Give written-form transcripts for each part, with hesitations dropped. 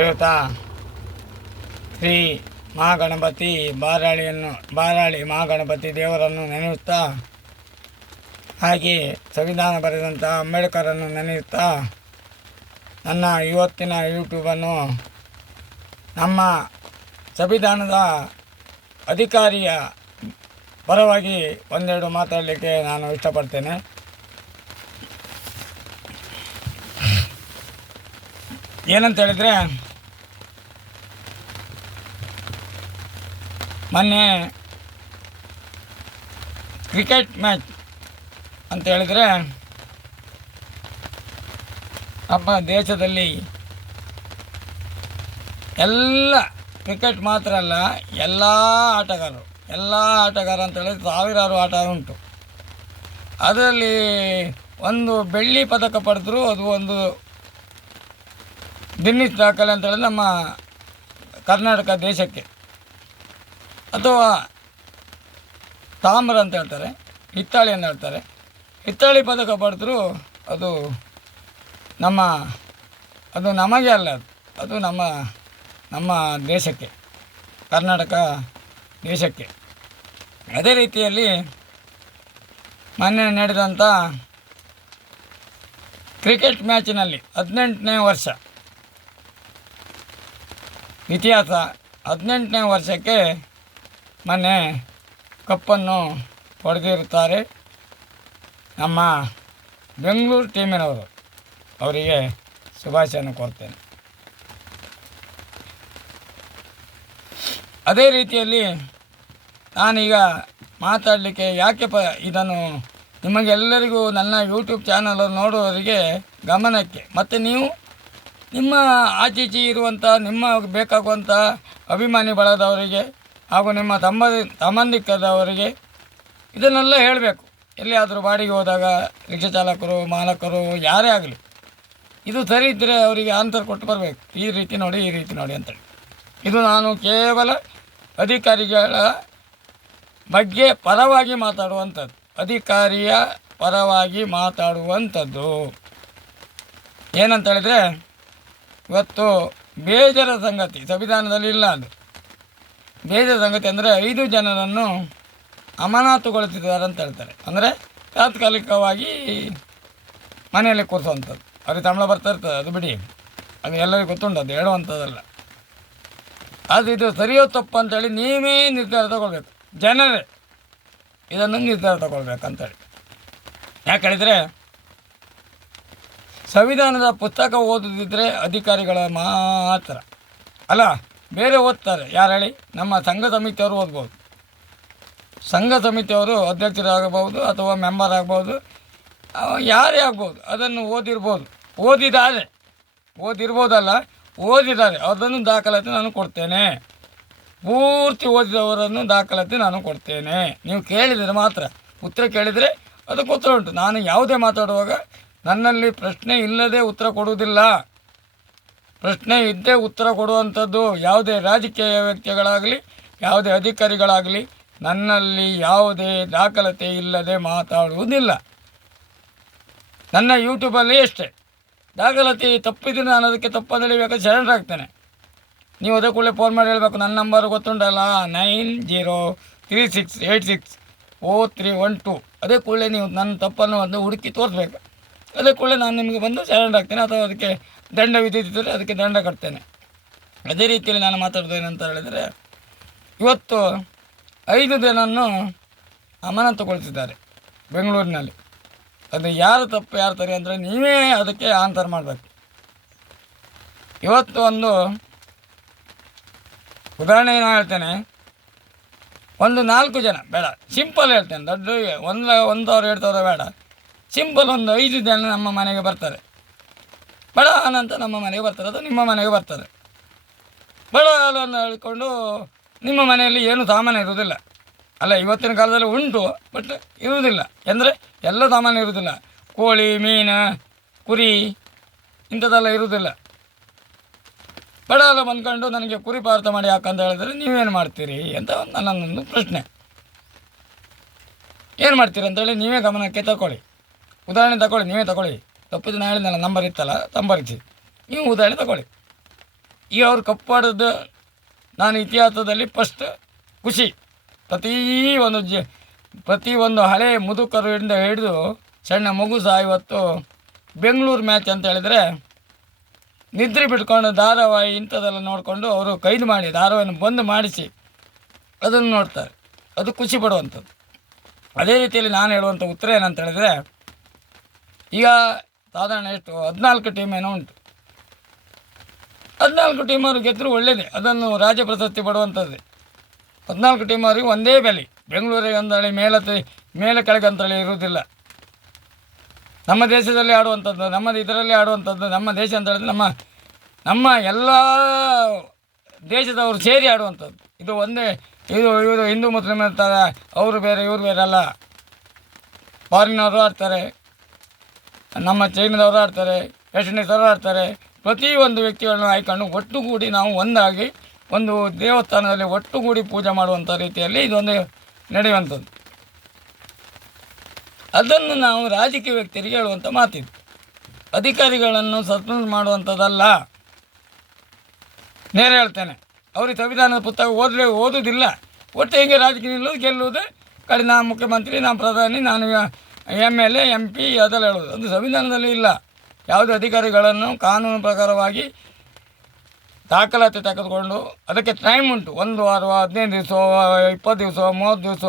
ಹೇಳುತ್ತಾ ಶ್ರೀ ಮಹಾಗಣಪತಿ ಬಾರಾಳಿ ಮಹಾಗಣಪತಿ ದೇವರನ್ನು ನೆನೆಯುತ್ತಾ, ಹಾಗೆ ಸಂವಿಧಾನ ಬರೆದಂಥ ಅಂಬೇಡ್ಕರನ್ನು ನೆನೆಯುತ್ತಾ ನನ್ನ ಇವತ್ತಿನ ಯೂಟ್ಯೂಬನ್ನು ನಮ್ಮ ಸಂವಿಧಾನದ ಅಧಿಕಾರಿಯ ಪರವಾಗಿ ಒಂದೆರಡು ಮಾತಾಡಲಿಕ್ಕೆ ನಾನು ಇಷ್ಟಪಡ್ತೇನೆ. ಏನಂತ ಹೇಳಿದರೆ, ಮೊನ್ನೆ ಕ್ರಿಕೆಟ್ ಮ್ಯಾಚ್ ಅಂತ ಹೇಳಿದರೆ ನಮ್ಮ ದೇಶದಲ್ಲಿ ಎಲ್ಲ ಕ್ರಿಕೆಟ್ ಮಾತ್ರ ಅಲ್ಲ, ಎಲ್ಲ ಆಟಗಾರ ಅಂತ ಹೇಳಿದ್ರೆ ಸಾವಿರಾರು ಆಟ ಉಂಟು. ಅದರಲ್ಲಿ ಒಂದು ಬೆಳ್ಳಿ ಪದಕ ಪಡೆದರೂ ಅದು ಒಂದು ಗಿನ್ನಿಸ್ ದಾಖಲೆ ಅಂತ ಹೇಳಿದ್ರೆ ನಮ್ಮ ಕರ್ನಾಟಕ ದೇಶಕ್ಕೆ. ಅಥವಾ ತಾಮ್ರ ಅಂತ ಹೇಳ್ತಾರೆ, ಹಿತ್ತಾಳಿ ಅಂತ ಹೇಳ್ತಾರೆ. ಹಿತ್ತಾಳಿ ಪದಕ ಪಡೆದರೂ ಅದು ನಮಗೆ ಅಲ್ಲ, ಅದು ನಮ್ಮ ದೇಶಕ್ಕೆ, ಕರ್ನಾಟಕ ದೇಶಕ್ಕೆ. ಅದೇ ರೀತಿಯಲ್ಲಿ ಮೊನ್ನೆ ನಡೆದಂಥ ಕ್ರಿಕೆಟ್ ಮ್ಯಾಚಿನಲ್ಲಿ 18ನೇ ವರ್ಷ ಇತಿಹಾಸ, 18ನೇ ವರ್ಷಕ್ಕೆ ಮೊನ್ನೆ ಕಪ್ಪನ್ನು ಹೊಡೆದಿರುತ್ತಾರೆ ನಮ್ಮ ಬೆಂಗಳೂರು ಟೀಮಿನವರು. ಅವರಿಗೆ ಶುಭಾಶಯವನ್ನು ಕೋರ್ತೇನೆ. ಅದೇ ರೀತಿಯಲ್ಲಿ ನಾನೀಗ ಮಾತಾಡಲಿಕ್ಕೆ ಯಾಕೆ ಇದನ್ನು ನಿಮಗೆಲ್ಲರಿಗೂ ನನ್ನ ಯೂಟ್ಯೂಬ್ ಚಾನಲ್ ನೋಡುವವರಿಗೆ ಗಮನಕ್ಕೆ, ಮತ್ತು ನೀವು ನಿಮ್ಮ ಆಚೀಚೆ ಇರುವಂಥ ನಿಮ್ಮ ಬೇಕಾಗುವಂಥ ಅಭಿಮಾನಿ ಬಳಗದವರಿಗೆ ಹಾಗೂ ನಿಮ್ಮ ಸಂಬಂಧಿಕರವರಿಗೆ ಇದನ್ನೆಲ್ಲ ಹೇಳಬೇಕು. ಎಲ್ಲಿಯಾದರೂ ಬಾಡಿಗೆ ಹೋದಾಗ ರಿಕ್ಷಾ ಚಾಲಕರು, ಮಾಲಕರು, ಯಾರೇ ಆಗಲಿ, ಇದು ಸರಿ ಇದ್ದರೆ ಅವರಿಗೆ ಆನ್ಸರ್ ಕೊಟ್ಟು ಬರಬೇಕು. ಈ ರೀತಿ ನೋಡಿ ಅಂತೇಳಿ. ಇದು ನಾನು ಕೇವಲ ಅಧಿಕಾರಿಗಳ ಬಗ್ಗೆ ಪರವಾಗಿ ಮಾತಾಡುವಂಥದ್ದು, ಅಧಿಕಾರಿಯ ಪರವಾಗಿ ಮಾತಾಡುವಂಥದ್ದು. ಏನಂತ ಹೇಳಿದರೆ, ಇವತ್ತು ಬೇಜಾರ ಸಂಗತಿ, ಸಂವಿಧಾನದಲ್ಲಿ ಇಲ್ಲ ಅದು. ಬೇಜಾರ ಸಂಗತಿ ಅಂದರೆ 5 ಜನರನ್ನು ಅಮಾನತುಗೊಳಿಸಿದ್ದಾರೆ ಅಂತ ಹೇಳ್ತಾರೆ. ಅಂದರೆ ತಾತ್ಕಾಲಿಕವಾಗಿ ಮನೆಯಲ್ಲಿ ಕೂರಿಸುವಂಥದ್ದು. ಅವ್ರಿಗೆ ಸಂಬಳ ಬರ್ತಾ ಇರ್ತದೆ, ಅದು ಬಿಡಿ, ಅದು ಎಲ್ಲರಿಗೂ ಗೊತ್ತುಂಟು, ಅದು ಹೇಳುವಂಥದ್ದಲ್ಲ. ಅದು ಇದು ಸರಿಯೋ ತಪ್ಪು ಅಂತೇಳಿ ನೀವೇ ನಿರ್ಧಾರ ತಗೊಳ್ಬೇಕು. ಜನರೇ ಇದನ್ನು ನಿರ್ಧಾರ ತಗೊಳ್ಬೇಕಂತೇಳಿ. ಯಾಕೆ ಹೇಳಿದರೆ, ಸಂವಿಧಾನದ ಪುಸ್ತಕ ಓದದಿದ್ದರೆ ಅಧಿಕಾರಿಗಳ ಮಾತ್ರ ಅಲ್ಲ, ಬೇರೆ ಓದ್ತಾರೆ. ಯಾರು ಹೇಳಿ? ನಮ್ಮ ಸಂಘ ಸಮಿತಿಯವರು ಓದ್ಬೋದು. ಸಂಘ ಸಮಿತಿಯವರು ಅಧ್ಯಕ್ಷರಾಗಬಹುದು ಅಥವಾ ಮೆಂಬರ್ ಆಗ್ಬೋದು, ಯಾರೇ ಆಗ್ಬೋದು. ಅದನ್ನು ಓದಿದ್ದಾರೆ, ಅದನ್ನು ದಾಖಲಾತಿ ನಾನು ಕೊಡ್ತೇನೆ. ಪೂರ್ತಿ ಓದಿದವರನ್ನು ದಾಖಲಾತಿ ನಾನು ಕೊಡ್ತೇನೆ. ನೀವು ಕೇಳಿದರೆ ಮಾತ್ರ, ಉತ್ತರ ಕೇಳಿದರೆ ಅದಕ್ಕೆ ಉತ್ತರ ಉಂಟು. ನಾನು ಯಾವುದೇ ಮಾತಾಡುವಾಗ ನನ್ನಲ್ಲಿ ಪ್ರಶ್ನೆ ಇಲ್ಲದೆ ಉತ್ತರ ಕೊಡುವುದಿಲ್ಲ. ಪ್ರಶ್ನೆ ಇದ್ದೇ ಉತ್ತರ ಕೊಡುವಂಥದ್ದು. ಯಾವುದೇ ರಾಜಕೀಯ ವ್ಯಕ್ತಿಗಳಾಗಲಿ, ಯಾವುದೇ ಅಧಿಕಾರಿಗಳಾಗಲಿ ನನ್ನಲ್ಲಿ ಯಾವುದೇ ದಾಖಲಾತಿ ಇಲ್ಲದೆ ಮಾತಾಡುವುದಿಲ್ಲ. ನನ್ನ ಯೂಟ್ಯೂಬಲ್ಲಿ ಅಷ್ಟೇ ದಾಖಲಾತಿ ತಪ್ಪಿದ್ರೆ ನಾನು ಅದಕ್ಕೆ ತಪ್ಪದಲ್ಲಿ ಬೇಕಾದ್ರೆ ಸರೆಂಡರ್ ಆಗ್ತೇನೆ. ನೀವು ಅದೇ ಕೂಡಲೇ ಫೋನ್ ಮಾಡಿ ಹೇಳಬೇಕು. ನನ್ನ ನಂಬರ್ ಗೊತ್ತುಂಟಲ್ಲ, 9036860312. ಅದೇ ಕೂಡಲೇ ನೀವು ನನ್ನ ತಪ್ಪನ್ನು ಒಂದು ಹುಡುಕಿ ತೋರಿಸ್ಬೇಕು. ಅದೇ ಕೂಡಲೇ ನಾನು ನಿಮಗೆ ಬಂದು ಸರೆಂಡರ್ ಆಗ್ತೇನೆ, ಅಥವಾ ಅದಕ್ಕೆ ದಂಡ ವಿಧಿಸಿದರೆ ಅದಕ್ಕೆ ದಂಡ ಕಟ್ತೇನೆ. ಅದೇ ರೀತಿಯಲ್ಲಿ ನಾನು ಮಾತಾಡೋದೇನಂತ ಹೇಳಿದರೆ, ಇವತ್ತು 5 ಜನನ್ನು ಅಮಾನತುಗೊಳಿಸಿದ್ದಾರೆ ಬೆಂಗಳೂರಿನಲ್ಲಿ. ಅದು ಯಾರು ತಪ್ಪು ಯಾರು ಸರಿ ಅಂದರೆ ನೀವೇ ಅದಕ್ಕೆ ಆನ್ಸರ್ ಮಾಡಬೇಕು. ಇವತ್ತು ಒಂದು ಉದಾಹರಣೆ ನಾನು ಹೇಳ್ತೇನೆ. ಒಂದು 4 ಜನ ಬೇಡ, ಸಿಂಪಲ್ ಹೇಳ್ತೇನೆ, ದೊಡ್ಡ 1,000-2,000 ಬೇಡ, ಸಿಂಪಲ್ ಒಂದು 5 ಜನ ನಮ್ಮ ಮನೆಗೆ ಬರ್ತಾರೆ. ಬಡ ಅನಂತ ನಮ್ಮ ಮನೆಗೆ ಬರ್ತಾರೆ, ಅಥವಾ ನಿಮ್ಮ ಮನೆಗೆ ಬರ್ತಾರೆ. ಬಡ ಹಾಲನ್ನು ಹೇಳಿಕೊಂಡು ನಿಮ್ಮ ಮನೆಯಲ್ಲಿ ಏನು ಸಾಮಾನು ಇರುವುದಿಲ್ಲ. ಅಲ್ಲ, ಇವತ್ತಿನ ಕಾಲದಲ್ಲಿ ಉಂಟು, ಬಟ್ ಇರುವುದಿಲ್ಲ. ಅಂದರೆ ಎಲ್ಲ ಸಾಮಾನು ಇರುವುದಿಲ್ಲ. ಕೋಳಿ, ಮೀನು, ಕುರಿ ಇಂಥದ್ದೆಲ್ಲ ಇರುವುದಿಲ್ಲ. ಬಡ ಹಾಲು ಬಂದ್ಕೊಂಡು ನನಗೆ ಕುರಿ ಪಾರ್ಥ ಮಾಡಿ ಹಾಕಂತ ಹೇಳಿದರೆ ನೀವೇನು ಮಾಡ್ತೀರಿ ಅಂತ ನನ್ನೊಂದು ಪ್ರಶ್ನೆ. ಏನು ಮಾಡ್ತೀರಿ ಅಂತೇಳಿ ನೀವೇ ಗಮನಕ್ಕೆ ತಗೊಳ್ಳಿ. ಉದಾಹರಣೆ ತಗೊಳ್ಳಿ, ನೀವೇ ತಗೊಳ್ಳಿ. ತಪ್ಪಿದ್ದು ನಾನು ಹೇಳಿದ್ನಲ್ಲ, ನಂಬರ್ ಇತ್ತಲ್ಲ, ಸಂಪರ್ಕಿಸಿ. ನೀವು ಉದಾಹರಣೆ ತಗೊಳ್ಳಿ. ಈಗ ಅವ್ರು ಕಪ್ಪಾಡೋದು ನಾನು ಇತಿಹಾಸದಲ್ಲಿ ಫಸ್ಟ್ ಖುಷಿ. ಪ್ರತಿಯೊಂದು ಹಳೆ ಮುದುಕರಿಂದ ಹಿಡಿದು ಸಣ್ಣ ಮಗು ಸಹ ಇವತ್ತು ಬೆಂಗಳೂರು ಮ್ಯಾಚ್ ಅಂತ ಹೇಳಿದರೆ ನಿದ್ರೆ ಬಿಟ್ಕೊಂಡು ಧಾರಾವಾಹಿ ಇಂಥದ್ದೆಲ್ಲ ನೋಡಿಕೊಂಡು ಅವರು ಕೈದು ಮಾಡಿ ಧಾರಾವಾಹಿನ ಬಂದ್ ಮಾಡಿಸಿ ಅದನ್ನು ನೋಡ್ತಾರೆ. ಅದು ಖುಷಿ ಪಡುವಂಥದ್ದು. ಅದೇ ರೀತಿಯಲ್ಲಿ ನಾನು ಹೇಳುವಂಥ ಉತ್ತರ ಏನಂತ ಹೇಳಿದರೆ, ಈಗ ಸಾಧಾರಣ ಎಷ್ಟು 14 ಟೀಮ್ ಏನೋ ಉಂಟು. 14 ಟೀಮವರು ಗೆದ್ದರೂ ಒಳ್ಳೆಯದೇ, ಅದನ್ನು ರಾಜ್ಯ ಪ್ರಶಸ್ತಿ ಪಡುವಂಥದ್ದೇ. 14 ಟೀಮವರಿಗೆ ಒಂದೇ ಬೆಲೆ. ಬೆಂಗಳೂರಿಗೆ ಅಂತೇಳಿ ಮೇಲೆ ಕೆಳಗೆ ಅಂತೇಳಿ ಇರುವುದಿಲ್ಲ. ನಮ್ಮ ದೇಶದಲ್ಲಿ ಆಡುವಂಥದ್ದು, ಇದರಲ್ಲಿ ಆಡುವಂಥದ್ದು, ನಮ್ಮ ದೇಶ ಅಂತ ಹೇಳಿದ್ರೆ ನಮ್ಮ ಎಲ್ಲ ದೇಶದವರು ಸೇರಿ ಆಡುವಂಥದ್ದು. ಇದು ಒಂದೇ, ಇವರು ಹಿಂದೂ ಮುಸ್ಲಿಮ್ ಇರ್ತಾರೆ, ಅವರು ಬೇರೆ ಇವರು ಬೇರೆ ಅಲ್ಲ. ಫಾರಿನವರು ಆಡ್ತಾರೆ, ನಮ್ಮ ಚೈನಾದವರು ಆಡ್ತಾರೆ, ವೆಸ್ಟ್ ಇಂಡೀಸವರು ಆಡ್ತಾರೆ. ಪ್ರತಿಯೊಂದು ವ್ಯಕ್ತಿಗಳನ್ನು ಆಯ್ಕೊಂಡು ಒಟ್ಟುಗೂಡಿ ನಾವು ಒಂದಾಗಿ ಒಂದು ದೇವಸ್ಥಾನದಲ್ಲಿ ಒಟ್ಟುಗೂಡಿ ಪೂಜೆ ಮಾಡುವಂಥ ರೀತಿಯಲ್ಲಿ ಇದೊಂದು ನಡೆಯುವಂಥದ್ದು. ಅದನ್ನು ನಾವು ರಾಜಕೀಯ ವ್ಯಕ್ತಿಯರಿಗೆ ಹೇಳುವಂಥ ಮಾತಿದ್ದು. ಅಧಿಕಾರಿಗಳನ್ನು ಸಸ್ಪೆಂಡ್ ಮಾಡುವಂಥದ್ದಲ್ಲ. ನೇರ ಹೇಳ್ತೇನೆ, ಅವ್ರಿಗೆ ಸಂವಿಧಾನದ ಪುಸ್ತಕ ಓದೋದಿಲ್ಲ. ಒಟ್ಟು ಹೇಗೆ ರಾಜಕೀಯ ನಿಲ್ಲೋದು, ಗೆಲ್ಲುವುದು, ಕಡೆ ನಾನು ಮುಖ್ಯಮಂತ್ರಿ, ನಾನು ಪ್ರಧಾನಿ, ನಾನು MLA MP ಅದೆಲ್ಲ ಹೇಳೋದು. ಅದು ಸಂವಿಧಾನದಲ್ಲಿ ಇಲ್ಲ. ಯಾವುದೇ ಅಧಿಕಾರಿಗಳನ್ನು ಕಾನೂನು ಪ್ರಕಾರವಾಗಿ ದಾಖಲಾತಿ ತೆಗೆದುಕೊಂಡು ಅದಕ್ಕೆ ಟೈಮ್ ಉಂಟು. 1 ವಾರ, 15 ದಿವಸ, 20 ದಿವಸ, 30 ದಿವಸ,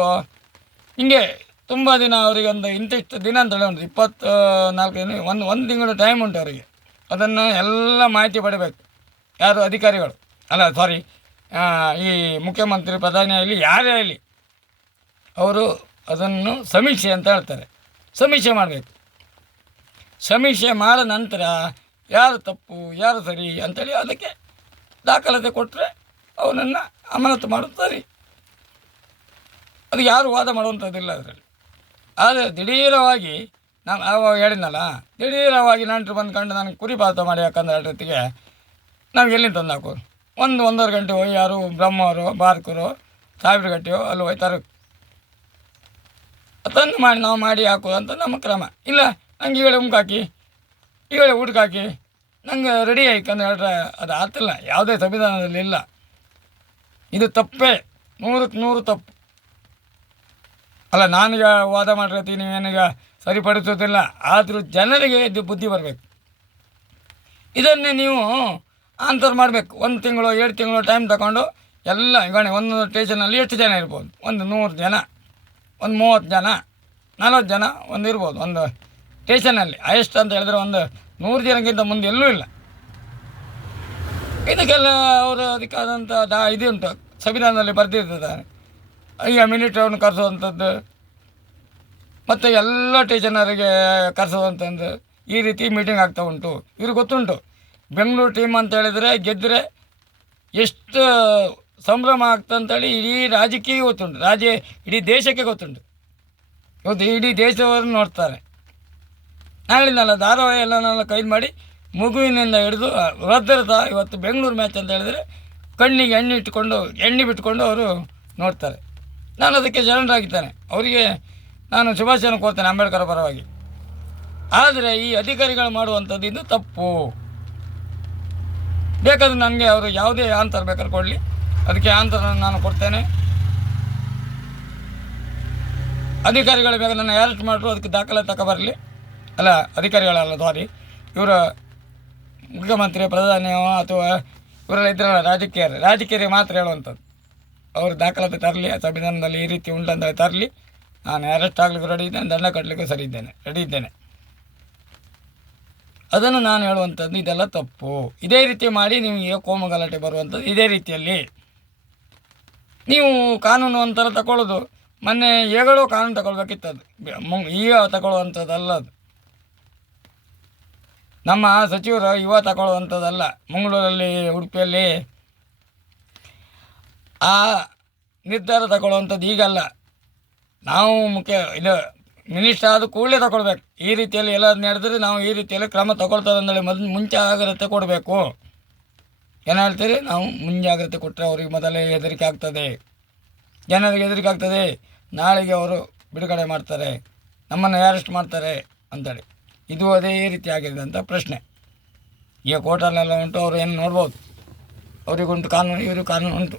ಹಿಂಗೆ ತುಂಬ ದಿನ. ಅವರಿಗೆ ಒಂದು ಇಂತಿಷ್ಟು ದಿನ ಅಂತೇಳಿ ಉಂಟು, 24 ದಿನ, ಒಂದು ತಿಂಗಳು ಟೈಮ್ ಉಂಟು ಅವರಿಗೆ. ಅದನ್ನು ಎಲ್ಲ ಮಾಹಿತಿ ಪಡಿಬೇಕು. ಯಾರು ಅಧಿಕಾರಿಗಳು ಅಲ್ಲ, ಸಾರಿ, ಈ ಮುಖ್ಯಮಂತ್ರಿ, ಪ್ರಧಾನಿ ಆಗಲಿ, ಯಾರೇ ಆಗಲಿ, ಅವರು ಅದನ್ನು ಸಮೀಕ್ಷೆ ಅಂತ ಹೇಳ್ತಾರೆ. ಸಮೀಕ್ಷೆ ಮಾಡಬೇಕು. ಸಮೀಕ್ಷೆ ಮಾಡಿದ ನಂತರ ಯಾರು ತಪ್ಪು ಯಾರು ಸರಿ ಅಂಥೇಳಿ ಅದಕ್ಕೆ ದಾಖಲಾತಿ ಕೊಟ್ಟರೆ ಅವನನ್ನು ಅಮಾನತು ಮಾಡೋದು ಸರಿ. ಅದು ಯಾರು ವಾದ ಮಾಡುವಂಥದ್ದಿಲ್ಲ ಅದರಲ್ಲಿ. ಆದರೆ ದಿಢೀರವಾಗಿ ನಾನು ಆವಾಗ ಹೇಳಿದ್ನಲ್ಲ, ದಿಢೀರವಾಗಿ ನಂಟರು ಬಂದ್ಕೊಂಡು ನನಗೆ ಕುರಿ ಪಾತ ಮಾಡಿ ಯಾಕಂದ್ರೆ ಅಷ್ಟೊತ್ತಿಗೆ ನಾವು ಎಲ್ಲಿಂದ ತಂದು ಹಾಕೋರು. 1-1.5 ಗಂಟೆ ಹೋಗಿ ಯಾರು ಬ್ರಹ್ಮವರು, ಬಾರ್ಕರು, ಸಾವಿರಗಟ್ಟೆಯೋ ಅಲ್ಲಿ ಹೋಯ್ತಾರೆ. ಅದನ್ನು ಮಾಡಿ ನಾವು ಮಾಡಿ ಹಾಕೋದು ಅಂತ ನಮ್ಮ ಕ್ರಮ. ಇಲ್ಲ, ನಂಗೆ ಈಗಲೇ ಹಾಕಿ, ಈಗಲೇ ಊಟಕ್ಕೆ ಹಾಕಿ, ನಂಗೆ ರೆಡಿ ಆಯ್ಕಂದು ಹೇಳಿದ್ರೆ ಅದು ಆಗ್ತಿಲ್ಲ. ಯಾವುದೇ ಸಂವಿಧಾನದಲ್ಲಿ ಇಲ್ಲ. ಇದು ತಪ್ಪೇ, 100ಕ್ಕೆ 100 ತಪ್ಪು. ಅಲ್ಲ, ನಾನೀಗ ವಾದ ಮಾಡಿರ್ತೀನಿ, ನೀವೇನೀಗ ಸರಿಪಡಿಸೋದಿಲ್ಲ. ಆದರೂ ಜನರಿಗೆ ಇದು ಬುದ್ಧಿ ಬರಬೇಕು. ಇದನ್ನೇ ನೀವು ಆನ್ಸರ್ ಮಾಡಬೇಕು. 1 ತಿಂಗಳು 2 ತಿಂಗಳು ಟೈಮ್ ತಗೊಂಡು ಎಲ್ಲ ಈಗ ಒಂದು ಸ್ಟೇಷನಲ್ಲಿ ಎಷ್ಟು ಜನ ಇರ್ಬೋದು? ಒಂದು 100 ಜನ, ಒಂದು 30 ಜನ, 40 ಜನ ಒಂದು ಇರ್ಬೋದು ಒಂದು ಸ್ಟೇಷನಲ್ಲಿ. ಹೈಯೆಸ್ಟ್ ಅಂತ ಹೇಳಿದ್ರೆ ಒಂದು 100 ಜನಕ್ಕಿಂತ ಮುಂದೆ ಎಲ್ಲೂ ಇಲ್ಲ. ಇದಕ್ಕೆಲ್ಲ ಅವರು ಅದಕ್ಕಾದಂಥ ಇದು ಉಂಟು, ಸಂವಿಧಾನದಲ್ಲಿ ಬರೆದಿರ್ತದೆ. ಈಗ ಮಿಲಿಟರಿಯನ್ನು ಕರೆಸುವಂಥದ್ದು ಮತ್ತು ಎಲ್ಲ ಸ್ಟೇಷನರಿಗೆ ಕರೆಸುವಂಥದ್ದು, ಈ ರೀತಿ ಮೀಟಿಂಗ್ ಆಗ್ತಾ ಉಂಟು. ಇವ್ರಿಗೆ ಗೊತ್ತುಂಟು ಬೆಂಗಳೂರು ಟೀಮ್ ಅಂತ ಹೇಳಿದರೆ ಗೆದ್ದರೆ ಎಷ್ಟು ಸಂಭ್ರಮ ಆಗ್ತಂತೇಳಿ ಇಡೀ ರಾಜ್ಯಕ್ಕೆ ಗೊತ್ತುಂಟು, ಇಡೀ ದೇಶಕ್ಕೆ ಗೊತ್ತುಂಟು. ಇವತ್ತು ಇಡೀ ದೇಶವನ್ನು ನೋಡ್ತಾರೆ. ಹೇಳಿದ್ನಲ್ಲ, ಧಾರಾವಾಹಿ ಎಲ್ಲನೆಲ್ಲ ಕೈದು ಮಾಡಿ ಮಗುವಿನಿಂದ ಹಿಡಿದು ವೃದ್ಧರ ಇವತ್ತು ಬೆಂಗಳೂರು ಮ್ಯಾಚ್ ಅಂತ ಹೇಳಿದರೆ ಕಣ್ಣಿಗೆ ಎಣ್ಣೆ ಬಿಟ್ಕೊಂಡು ಅವರು ನೋಡ್ತಾರೆ. ನಾನು ಅದಕ್ಕೆ ಜನರಾಗಿದ್ದೇನೆ, ಅವರಿಗೆ ನಾನು ಶುಭಾಶಯನ ಕೋರ್ತೇನೆ ಅಂಬೇಡ್ಕರ್ ಪರವಾಗಿ. ಆದರೆ ಈ ಅಧಿಕಾರಿಗಳು ಮಾಡುವಂಥದ್ದು ಇದು ತಪ್ಪು. ಬೇಕಾದ್ರೆ ನನಗೆ ಅವರು ಯಾವುದೇ ಆನ್ಸರ್ ಬೇಕಾದ್ರೆ ಕೊಡಲಿ, ಅದಕ್ಕೆ ಆನ್ಸರನ್ನು ನಾನು ಕೊಡ್ತೇನೆ. ಅಧಿಕಾರಿಗಳು ಬೇಕಾದ್ರೆ ನನ್ನ ಅರೆಸ್ಟ್ ಮಾಡಿದ್ರು ಅದಕ್ಕೆ ದಾಖಲೆ ತಗೊಬರಲಿ. ಅಲ್ಲ, ಅಧಿಕಾರಿಗಳಲ್ಲ, ಸಾರಿ, ಇವರ ಮುಖ್ಯಮಂತ್ರಿ, ಪ್ರಧಾನಿ ಅಥವಾ ಇವರೆಲ್ಲ ಇದ್ರಲ್ಲ ರಾಜಕೀಯರಿಗೆ ಮಾತ್ರ ಹೇಳುವಂಥದ್ದು. ಅವರು ದಾಖಲಾತಿ ತರಲಿ, ಸಂವಿಧಾನದಲ್ಲಿ ಈ ರೀತಿ ಉಂಟಂತ ತರಲಿ. ನಾನು ಅರೆಸ್ಟ್ ಆಗಲಿಕ್ಕೆ ರೆಡಿ ಇದ್ದೇನೆ, ದಂಡ ಕಟ್ಟಲಿಕ್ಕೆ ರೆಡಿ ಇದ್ದೇನೆ. ಅದನ್ನು ನಾನು ಹೇಳುವಂಥದ್ದು ಇದೆಲ್ಲ ತಪ್ಪು. ಇದೇ ರೀತಿ ಮಾಡಿ ನಿಮಗೆ ಕೋಮು ಗಲಾಟೆ ಬರುವಂಥದ್ದು ಇದೇ ರೀತಿಯಲ್ಲಿ. ನೀವು ಕಾನೂನು ಒಂಥರ ತಗೊಳ್ಳೋದು, ಮೊನ್ನೆ ಹೇಗಳೋ ಕಾನೂನು ತಗೊಳ್ಬೇಕಿತ್ತದು, ಈಗ ತಗೊಳ್ಳುವಂಥದ್ದಲ್ಲ ಅದು. ನಮ್ಮ ಸಚಿವರು ತಗೊಳ್ಳುವಂಥದ್ದಲ್ಲ. ಮಂಗಳೂರಲ್ಲಿ, ಉಡುಪಿಯಲ್ಲಿ ಆ ನಿರ್ಧಾರ ತಗೊಳ್ಳುವಂಥದ್ದು ಈಗಲ್ಲ. ನಾವು ಇದು ಮಿನಿಸ್ಟರ್ ಆದ ಕೂಡಲೇ ತಗೊಳ್ಬೇಕು. ಈ ರೀತಿಯಲ್ಲಿ ಎಲ್ಲ ನಡೆದರೆ ನಾವು ಈ ರೀತಿಯಲ್ಲಿ ಕ್ರಮ ತಗೊಳ್ತಾರೆ ಅಂದೇಳಿ ಮುಂಜಾಗ್ರತೆ ಕೊಡಬೇಕು. ಏನು ಹೇಳ್ತೀರಿ? ನಾವು ಮುಂಜಾಗ್ರತೆ ಕೊಟ್ಟರೆ ಅವ್ರಿಗೆ ಮೊದಲೇ ಹೆದರಿಕೆ ಆಗ್ತದೆ, ಜನರಿಗೆ ಹೆದರಿಕೆ ಆಗ್ತದೆ. ನಾಳೆಗೆ ಅವರು ಬಿಡುಗಡೆ ಮಾಡ್ತಾರೆ, ನಮ್ಮನ್ನು ಅರೆಸ್ಟ್ ಮಾಡ್ತಾರೆ ಅಂತೇಳಿ. ಇದು ಅದೇ ರೀತಿ ಆಗಿದೆ ಅಂತ ಪ್ರಶ್ನೆ. ಈಗ ಕೋರ್ಟಲ್ಲೆಲ್ಲ ಉಂಟು, ಅವರು ಏನು ನೋಡ್ಬೋದು. ಅವರಿಗುಂಟು ಕಾನೂನು, ಇವರು ಕಾನೂನು ಉಂಟು,